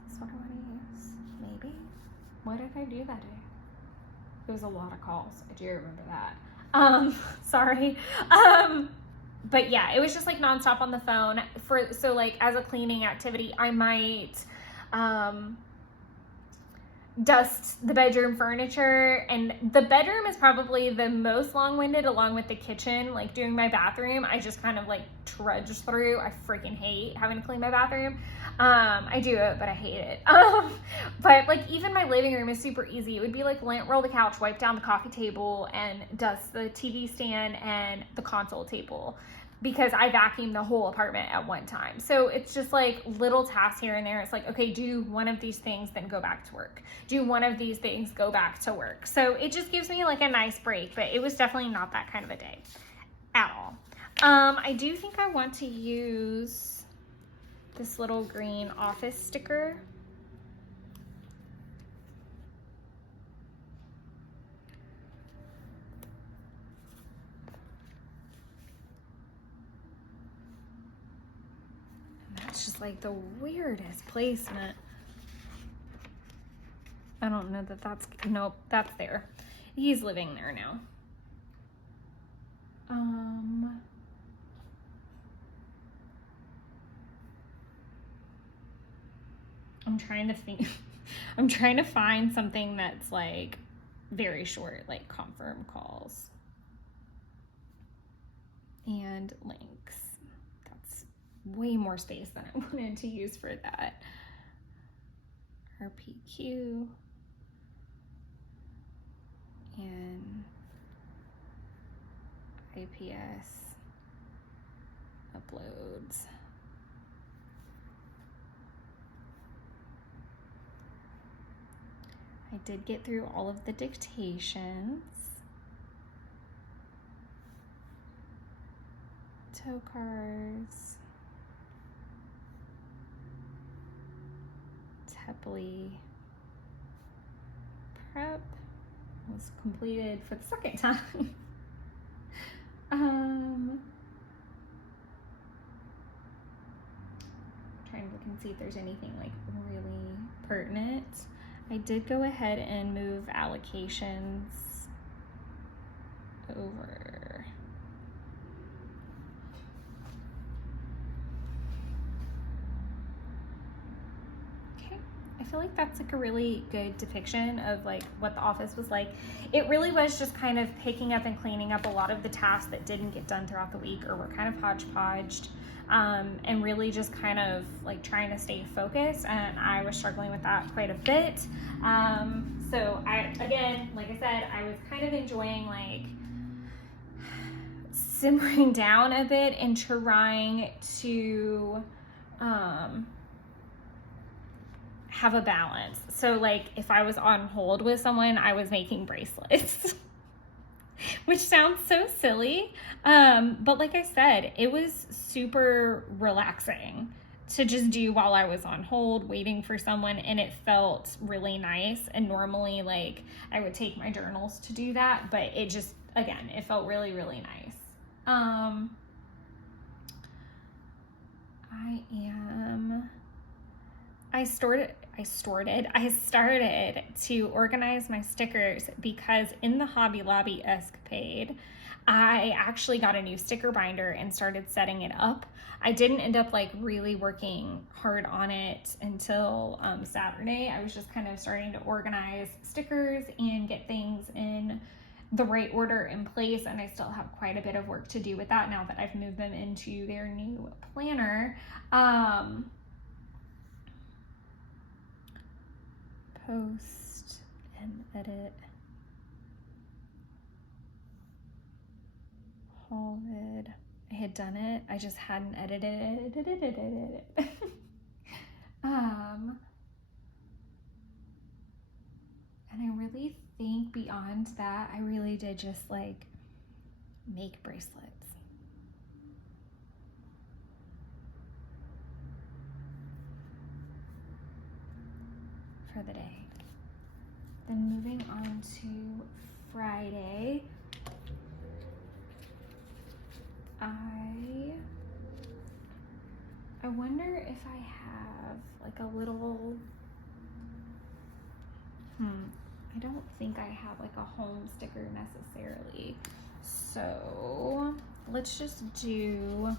That's what I want to use. Maybe. What did I do that day? It was a lot of calls. I do remember that. Sorry. But yeah, it was just like nonstop on the phone so like as a cleaning activity, I might, dust the bedroom furniture, and the bedroom is probably the most long-winded along with the kitchen. Like doing my bathroom, I just kind of like trudge through. I freaking hate having to clean my bathroom. I do it, but I hate it. But like even my living room is super easy. It would be like lint roll the couch, wipe down the coffee table, and dust the TV stand and the console table, because I vacuumed the whole apartment at one time. So it's just like little tasks here and there. It's like, okay, do one of these things, then go back to work. Do one of these things, go back to work. So it just gives me like a nice break, but it was definitely not that kind of a day at all. I do think I want to use this little green office sticker. It's just like the weirdest placement. I don't know that that's, nope, that's there. He's living there now. I'm trying to think, I'm trying to find something that's like very short, like confirm calls and links. That's way more space than I wanted to use for that. RPQ and IPS uploads. I did get through all of the dictations. Tow cars. Tepley prep was completed for the second time. Trying to look and see if there's anything like really pertinent. I did go ahead and move allocations over. Okay, I feel like that's like a really good depiction of like what the office was like. It really was just kind of picking up and cleaning up a lot of the tasks that didn't get done throughout the week or were kind of hodgepodged. And really just kind of like trying to stay focused, and I was struggling with that quite a bit. So again, like I said, I was kind of enjoying like simmering down a bit and trying to have a balance. So like if I was on hold with someone, I was making bracelets. Which sounds so silly, but like I said, it was super relaxing to just do while I was on hold waiting for someone, and it felt really nice. And normally like I would take my journals to do that, but it just, again, it felt really, really nice. I started to organize my stickers because in the Hobby Lobby escapade, I actually got a new sticker binder and started setting it up. I didn't end up like really working hard on it until Saturday. I was just kind of starting to organize stickers and get things in the right order in place, and I still have quite a bit of work to do with that now that I've moved them into their new planner. Post and edit, haul vid. I had done it, I just hadn't edited it. And I really think beyond that, I really did just like make bracelets. For the day. Then moving on to Friday, I wonder if I have like a little, I don't think I have like a home sticker necessarily. So let's just do,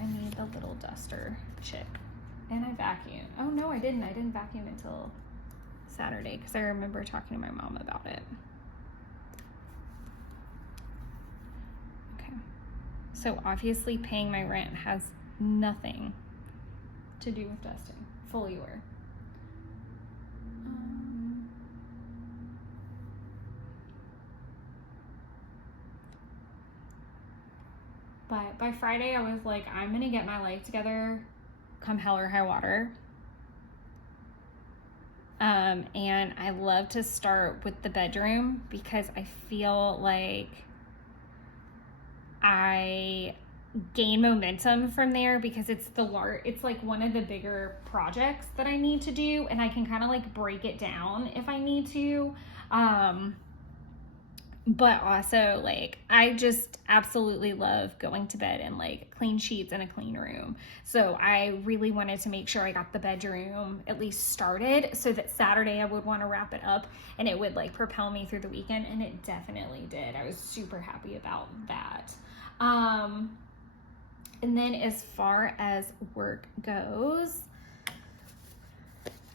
I need the little duster chip, and I vacuumed. Oh no, I didn't vacuum until Saturday because I remember talking to my mom about it. Okay, so obviously paying my rent has nothing to do with dusting. Fully aware. But by Friday, I was like, I'm gonna get my life together, come hell or high water. And I love to start with the bedroom because I feel like I gain momentum from there because it's like one of the bigger projects that I need to do, and I can kind of like break it down if I need to. But also like I just absolutely love going to bed in like clean sheets and a clean room. So I really wanted to make sure I got the bedroom at least started so that Saturday I would want to wrap it up and it would like propel me through the weekend, and it definitely did. I was super happy about that. And then as far as work goes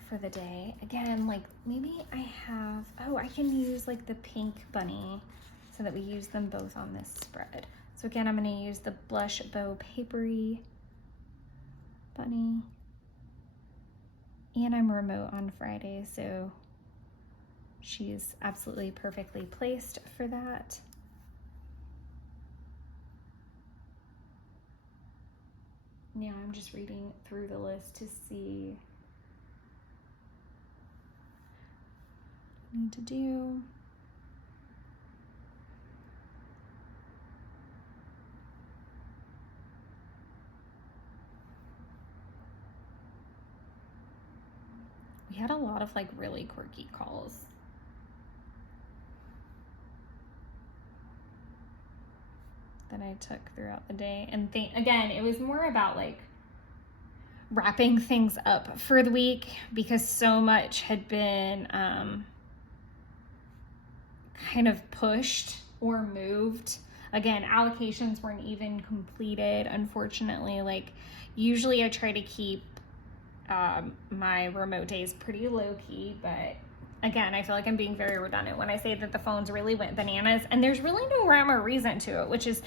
for the day, again, like maybe I can use like the pink bunny so that we use them both on this spread. So again, I'm gonna use the Blush Bow Papery bunny. And I'm remote on Friday, so she's absolutely perfectly placed for that. Now I'm just reading through the list to see what I need to do. We had a lot of like really quirky calls. That I took throughout the day. And again, it was more about like wrapping things up for the week because so much had been kind of pushed or moved. Again, allocations weren't even completed, unfortunately. Like usually I try to keep my remote days pretty low key, but again, I feel like I'm being very redundant when I say that the phones really went bananas and there's really no rhyme or reason to it, which is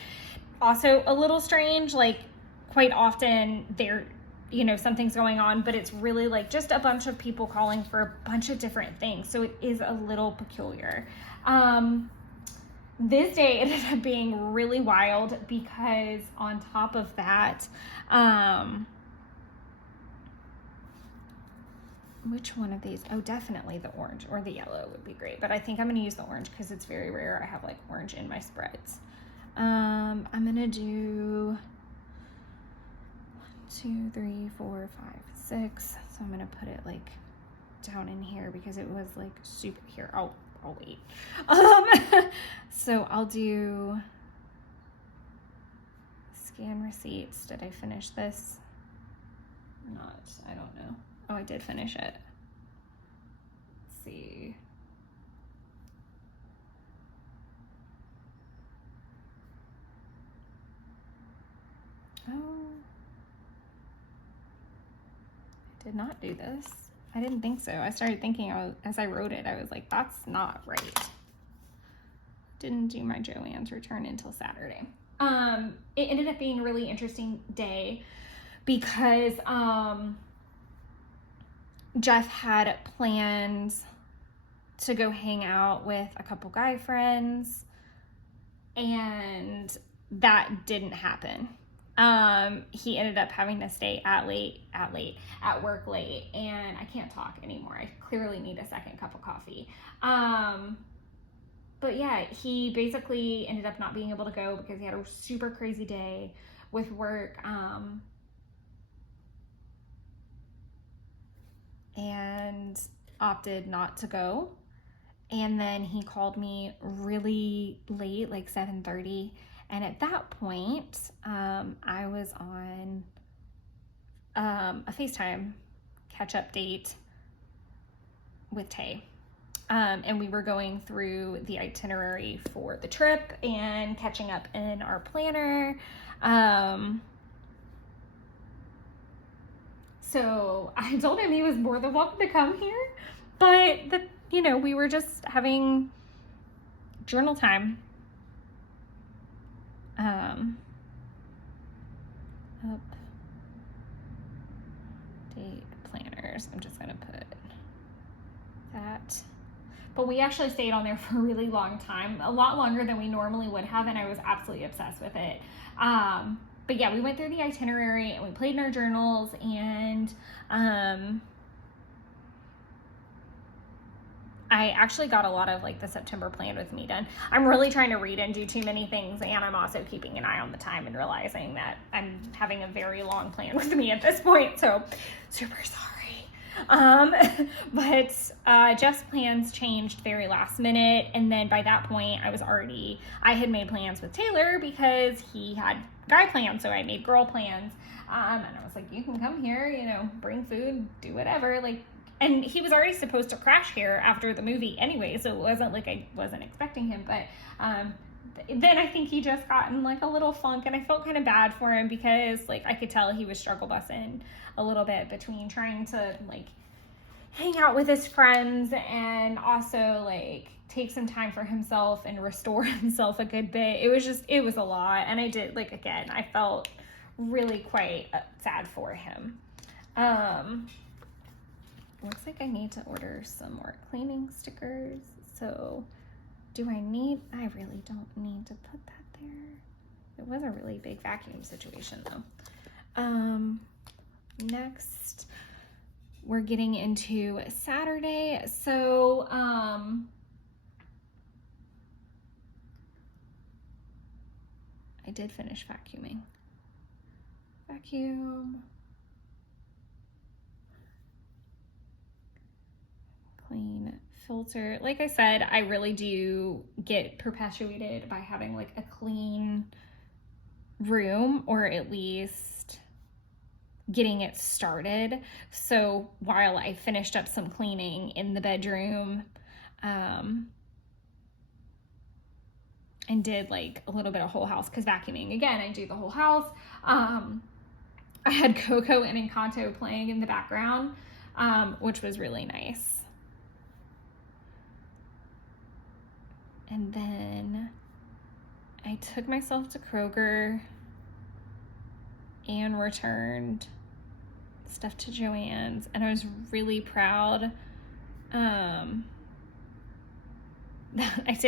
also a little strange. Like quite often there, something's going on, but it's really like just a bunch of people calling for a bunch of different things. So it is a little peculiar. This day ended up being really wild because on top of that, which one of these? Oh, definitely the orange or the yellow would be great. But I think I'm going to use the orange because it's very rare I have like orange in my spreads. I'm going to do 1, 2, 3, 4, 5, 6. So I'm going to put it like down in here because it was like super here. I'll wait. So I'll do scan receipts. Did I finish this? Not, I don't know. Oh, I did finish it. Let's see. Oh, I did not do this. I didn't think so. I started thinking as I wrote it, I was like, that's not right. Didn't do my Joanne's return until Saturday. It ended up being a really interesting day because Jeff had plans to go hang out with a couple guy friends, and that didn't happen. He ended up having to stay at work late, and I can't talk anymore. I clearly need a second cup of coffee. But yeah, he basically ended up not being able to go because he had a super crazy day with work. And opted not to go. And then he called me really late, like 7:30. And at that point, I was on a FaceTime catch-up date with Tay. And we were going through the itinerary for the trip and catching up in our planner. So I told him he was more than welcome to come here, but we were just having journal time. Update planners. I'm just gonna put that. But we actually stayed on there for a really long time, a lot longer than we normally would have, and I was absolutely obsessed with it. But yeah, we went through the itinerary and we played in our journals, and I actually got a lot of like the September plan with me done. I'm really trying to read and do too many things, and I'm also keeping an eye on the time and realizing that I'm having a very long plan with me at this point, so super sorry. But Jeff's plans changed very last minute, and then by that point I had made plans with Taylor because he had guy plans, so I made girl plans, and I was like, you can come here, bring food, do whatever, and he was already supposed to crash here after the movie anyway, so it wasn't like I wasn't expecting him, but then I think he just got in like a little funk, and I felt kind of bad for him because like I could tell he was struggle bussing a little bit between trying to like hang out with his friends and also like take some time for himself and restore himself a good bit. It was a lot. And I did, like, again, I felt really quite sad for him. Looks like I need to order some more cleaning stickers. So do I really don't need to put that there. It was a really big vacuum situation though. Next, we're getting into Saturday. So, I did finish vacuuming. Vacuum. Clean, filter. Like I said, I really do get perpetuated by having like a clean room, or at least getting it started. So while I finished up some cleaning in the bedroom, and did like a little bit of whole house, because vacuuming, again, I do the whole house. I had Coco and Encanto playing in the background, which was really nice. And then I took myself to Kroger and returned stuff to Joann's, and I was really proud that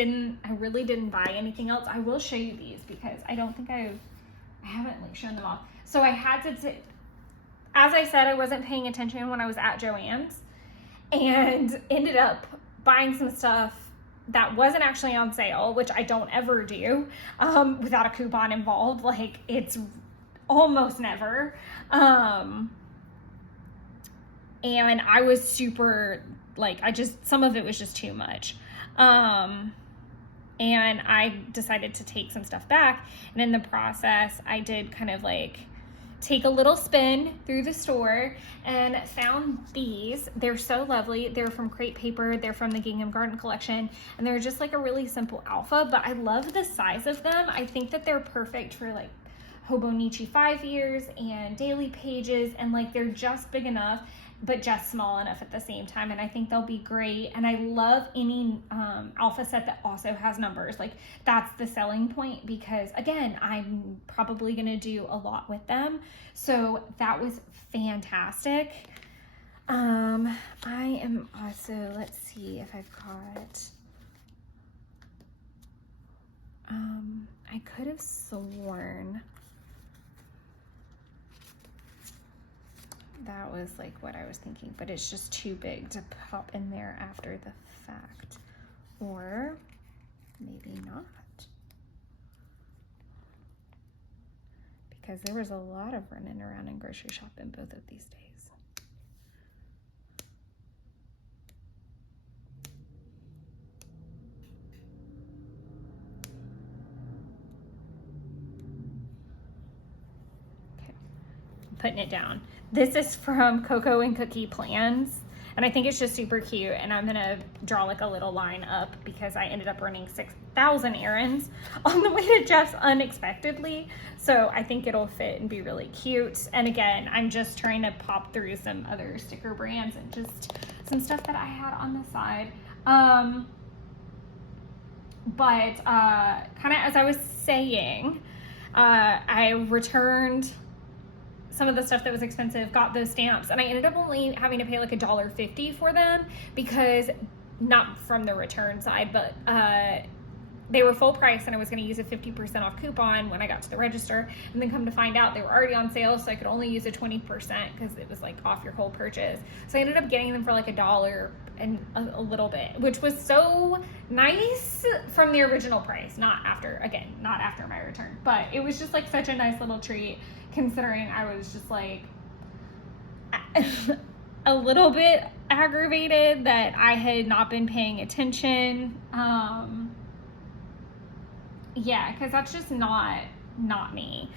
I really didn't buy anything else. I will show you these because I don't think I haven't like shown them off. So I had to, as I said, I wasn't paying attention when I was at Joann's, and ended up buying some stuff that wasn't actually on sale, which I don't ever do without a coupon involved. Like, it's almost never. And I was super, like, some of it was just too much. And I decided to take some stuff back. And in the process, I did kind of like take a little spin through the store and found these. They're so lovely. They're from Crate Paper. They're from the Gingham Garden collection. And they're just like a really simple alpha, but I love the size of them. I think that they're perfect for like Hobonichi 5 years and daily pages. And like, they're just big enough, but just small enough at the same time. And I think they'll be great. And I love any alpha set that also has numbers. Like, that's the selling point, because again, I'm probably gonna do a lot with them. So that was fantastic. I am also, let's see if I've got, I could have sworn that was like what I was thinking, but it's just too big to pop in there after the fact. Or maybe not. Because there was a lot of running around in grocery shopping both of these days. Okay, I'm putting it down. This is from Coco and Cookie Plans, and I think it's just super cute, and I'm gonna draw like a little line up because I ended up running 6,000 errands on the way to Jeff's unexpectedly, so I think it'll fit and be really cute. And again, I'm just trying to pop through some other sticker brands and just some stuff that I had on the side. But kind of as I was saying, I returned some of the stuff that was expensive, got those stamps, and I ended up only having to pay like $1.50 for them, because not from the return side, but they were full price, and I was going to use a 50% off coupon when I got to the register, and then come to find out they were already on sale, so I could only use a 20% because it was like off your whole purchase. So I ended up getting them for like $1 and a little bit, which was so nice from the original price, not after my return, but it was just like such a nice little treat, considering I was just like a little bit aggravated that I had not been paying attention. Yeah, because that's just not me.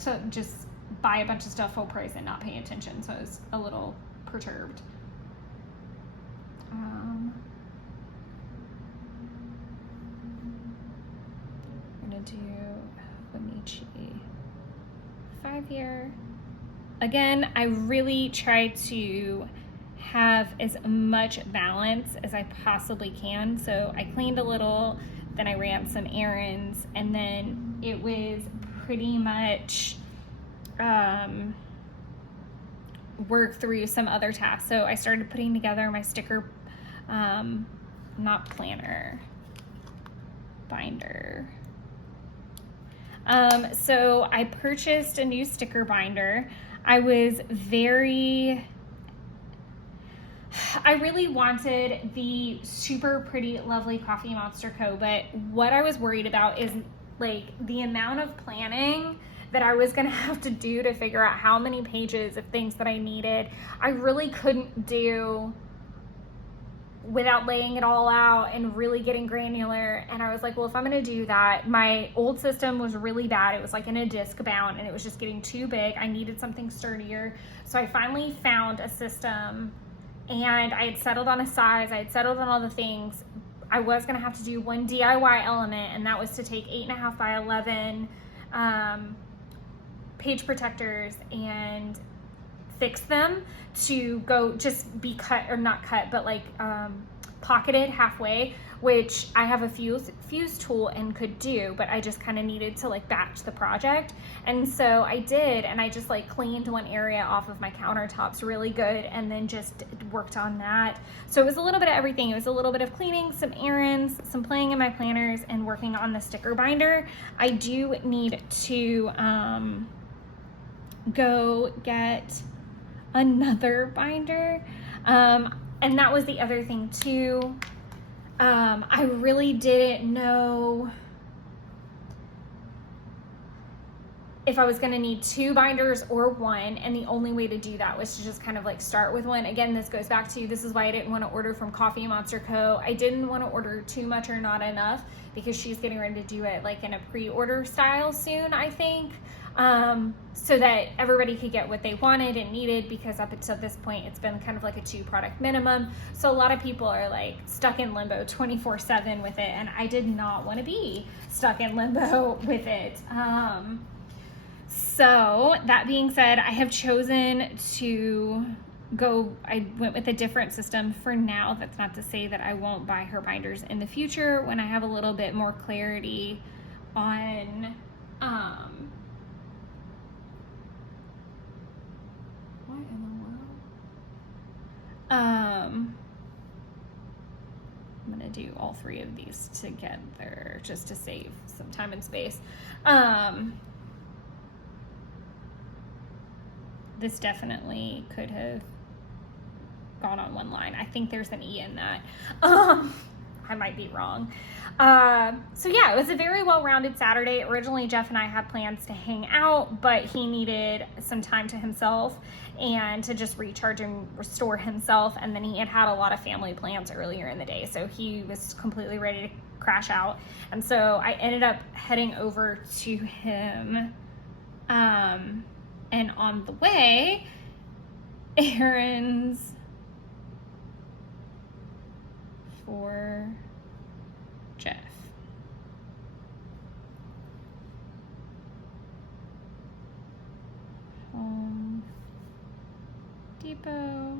To just buy a bunch of stuff full price and not pay attention, so I was a little perturbed. I'm gonna do Bonichi 5-year. Again, I really try to have as much balance as I possibly can. So I cleaned a little, then I ran some errands, and then it was pretty much work through some other tasks. So I started putting together my sticker, not planner, binder. So I purchased a new sticker binder. I really wanted the super pretty, lovely Coffee Monster Co. But what I was worried about is like the amount of planning that I was gonna have to do to figure out how many pages of things that I needed. I really couldn't do without laying it all out and really getting granular. And I was like, well, if I'm gonna do that, my old system was really bad. It was like in a disc bound and it was just getting too big. I needed something sturdier. So I finally found a system, and I had settled on a size. I had settled on all the things. I was gonna have to do one DIY element, and that was to take 8.5 by 11 page protectors and fix them to go just be cut, or not cut, but like pocketed halfway, which I have a fuse tool and could do, but I just kind of needed to like batch the project. And so I did, and I just like cleaned one area off of my countertops really good, and then just worked on that. So it was a little bit of everything. It was a little bit of cleaning, some errands, some playing in my planners, and working on the sticker binder. I do need to go get another binder, and that was the other thing too. I really didn't know if I was going to need 2 binders or 1, and the only way to do that was to just kind of like start with 1. Again, this goes back to, this is why I didn't want to order from Coffee Monster Co. I didn't want to order too much or not enough, because she's getting ready to do it like in a pre-order style soon, I think, so that everybody could get what they wanted and needed, because up until this point it's been kind of like a 2-product minimum. So a lot of people are like stuck in limbo 24/7 with it, and I did not want to be stuck in limbo with it. So that being said, I have chosen to go, I went with a different system for now. That's not to say that I won't buy her binders in the future when I have a little bit more clarity on what in the world? I'm gonna do all 3 of these together just to save some time and space. This definitely could have gone on one line. I think there's an E in that. I might be wrong. So yeah, it was a very well-rounded Saturday. Originally, Jeff and I had plans to hang out, but he needed some time to himself and to just recharge and restore himself. And then he had a lot of family plans earlier in the day, so he was completely ready to crash out. And so I ended up heading over to him. And on the way, errands for Jeff. Home Depot,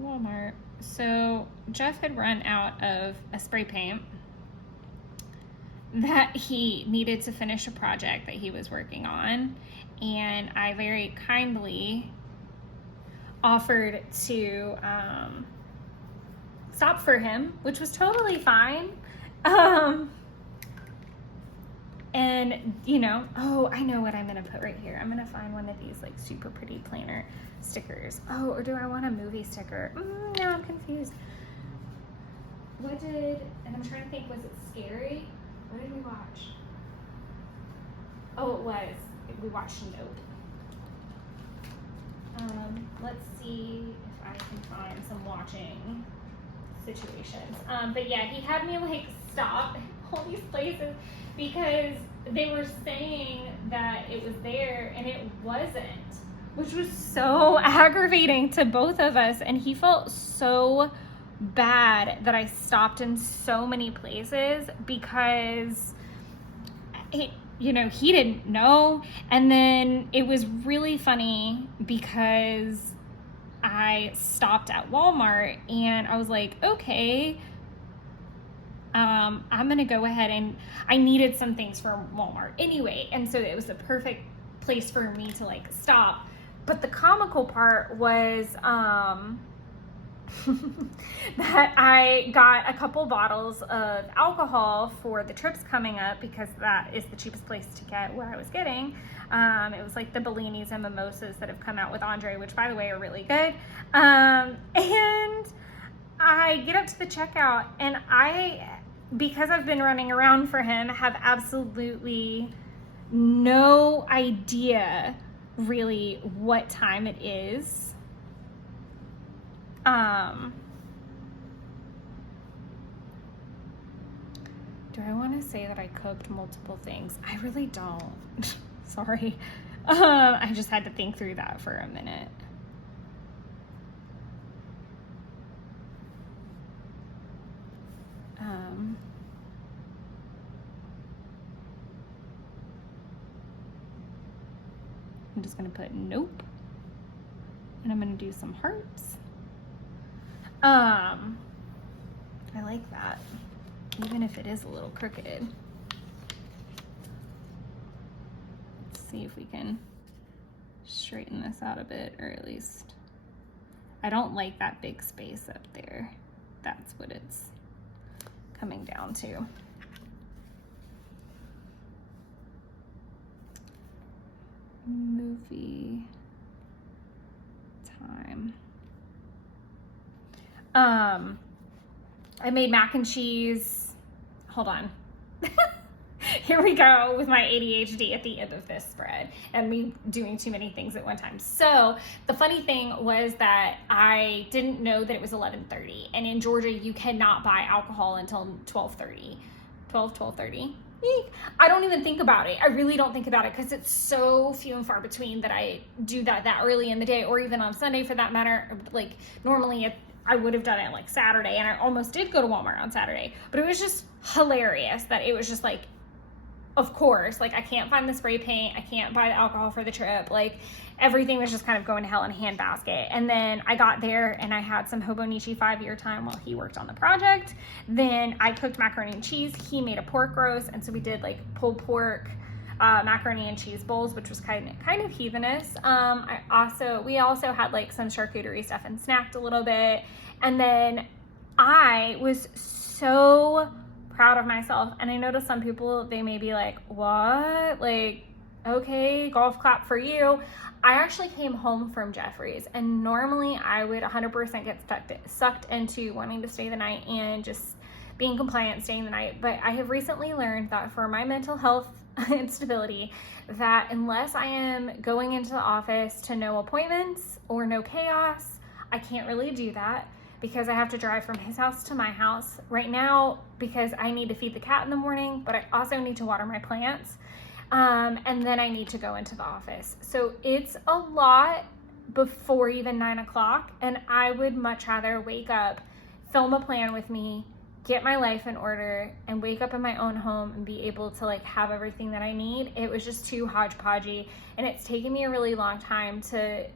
Walmart. So Jeff had run out of a spray paint that he needed to finish a project that he was working on, and I very kindly offered to stop for him, which was totally fine. And you know, oh, I know what I'm gonna put right here. I'm gonna find one of these like super pretty planner stickers. Oh, or do I want a movie sticker? No, I'm confused. And I'm trying to think, was it Scary? What did we watch? Oh, it was. We watched Nope. Let's see if I can find some watching situations. But yeah, he had me like stop all these places because they were saying that it was there and it wasn't. which was so aggravating to both of us. And he felt so bad that I stopped in so many places because he didn't know. And then it was really funny because I stopped at Walmart and I was like, okay, I'm gonna go ahead, and I needed some things from Walmart anyway, and so it was the perfect place for me to like stop. But the comical part was that I got a couple bottles of alcohol for the trips coming up because that is the cheapest place to get where I was getting. It was like the Bellinis and mimosas that have come out with Andre, which by the way are really good. And I get up to the checkout, and because I've been running around for him, have absolutely no idea really what time it is. Do I want to say that I cooked multiple things? I really don't. Sorry. I just had to think through that for a minute. I'm just going to put nope. And I'm going to do some hearts. I like that, even if it is a little crooked. Let's see if we can straighten this out a bit, or at least, I don't like that big space up there. That's what it's coming down to. Movie time. I made mac and cheese. Hold on. Here we go with my ADHD at the end of this spread and me doing too many things at one time. So the funny thing was that I didn't know that it was 11:30, and in Georgia you cannot buy alcohol until 12:30. 12:30. I don't even think about it. I really don't think about it because it's so few and far between that I do that early in the day, or even on Sunday for that matter. Like normally I would have done it like Saturday, and I almost did go to Walmart on Saturday, but it was just hilarious that it was just like, of course, like I can't find the spray paint, I can't buy the alcohol for the trip, like everything was just kind of going to hell in a handbasket. And then I got there and I had some Hobonichi 5-year time while he worked on the project. Then I cooked macaroni and cheese, he made a pork roast, and so we did like pulled pork, macaroni and cheese bowls, which was kind of heathenish. We also had like some charcuterie stuff and snacked a little bit. And then I was so proud of myself, and I noticed some people, they may be like, what? Like, okay, golf clap for you. I actually came home from Jeffrey's, and normally I would 100% get sucked into wanting to stay the night and just being compliant, staying the night. But I have recently learned that for my mental health and stability, that unless I am going into the office to no appointments or no chaos, I can't really do that, because I have to drive from his house to my house right now because I need to feed the cat in the morning, but I also need to water my plants. And then I need to go into the office. So it's a lot before even 9 o'clock. And I would much rather wake up, film a plan with me, get my life in order, and wake up in my own home and be able to like have everything that I need. It was just too hodgepodgey, and it's taken me a really long time to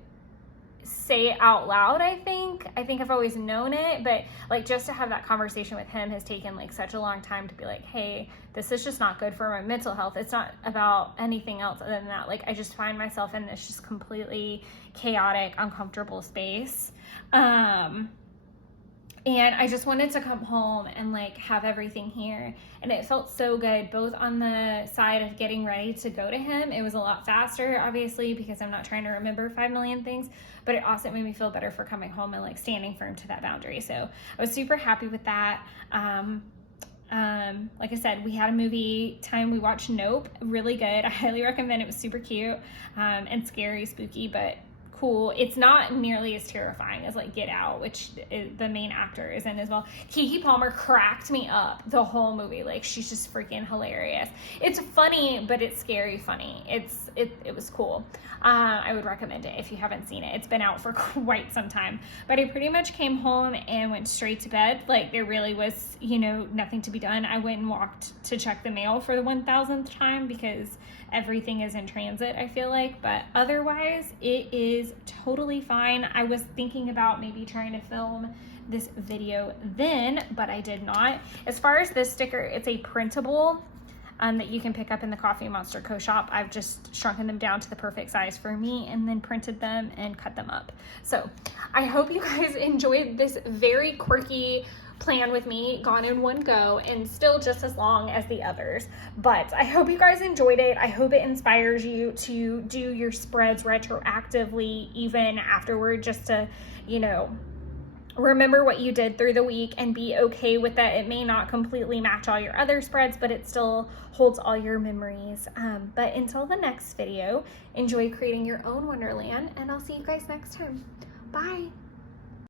say it out loud. I think I've always known it, but like just to have that conversation with him has taken like such a long time to be like, hey, this is just not good for my mental health. It's not about anything else other than that. Like I just find myself in this just completely chaotic, uncomfortable space. And I just wanted to come home and like have everything here. And it felt so good, both on the side of getting ready to go to him. It was a lot faster, obviously, because I'm not trying to remember 5 million things, but it also made me feel better for coming home and like standing firm to that boundary. So I was super happy with that. Like I said, we had a movie time. We watched Nope, really good. I highly recommend it. It was super cute, and scary, spooky, but cool. It's not nearly as terrifying as like Get Out, which the main actor is in as well. Keke Palmer cracked me up the whole movie. Like, she's just freaking hilarious. It's funny, but it's scary funny. It was cool. I would recommend it if you haven't seen it. It's been out for quite some time, but I pretty much came home and went straight to bed. Like, there really was, you know, nothing to be done. I went and walked to check the mail for the 1000th time because everything is in transit, I feel like, but otherwise it is totally fine. I was thinking about maybe trying to film this video then, but I did not. As far as this sticker, it's a printable that you can pick up in the Coffee Monster Co. shop. I've just shrunken them down to the perfect size for me and then printed them and cut them up. So I hope you guys enjoyed this very quirky plan with me, gone in one go, and still just as long as the others. But I hope you guys enjoyed it. I hope it inspires you to do your spreads retroactively even afterward, just to, you know, remember what you did through the week and be okay with that. It may not completely match all your other spreads, but it still holds all your memories. But until the next video, enjoy creating your own Wonderland, and I'll see you guys next time. Bye.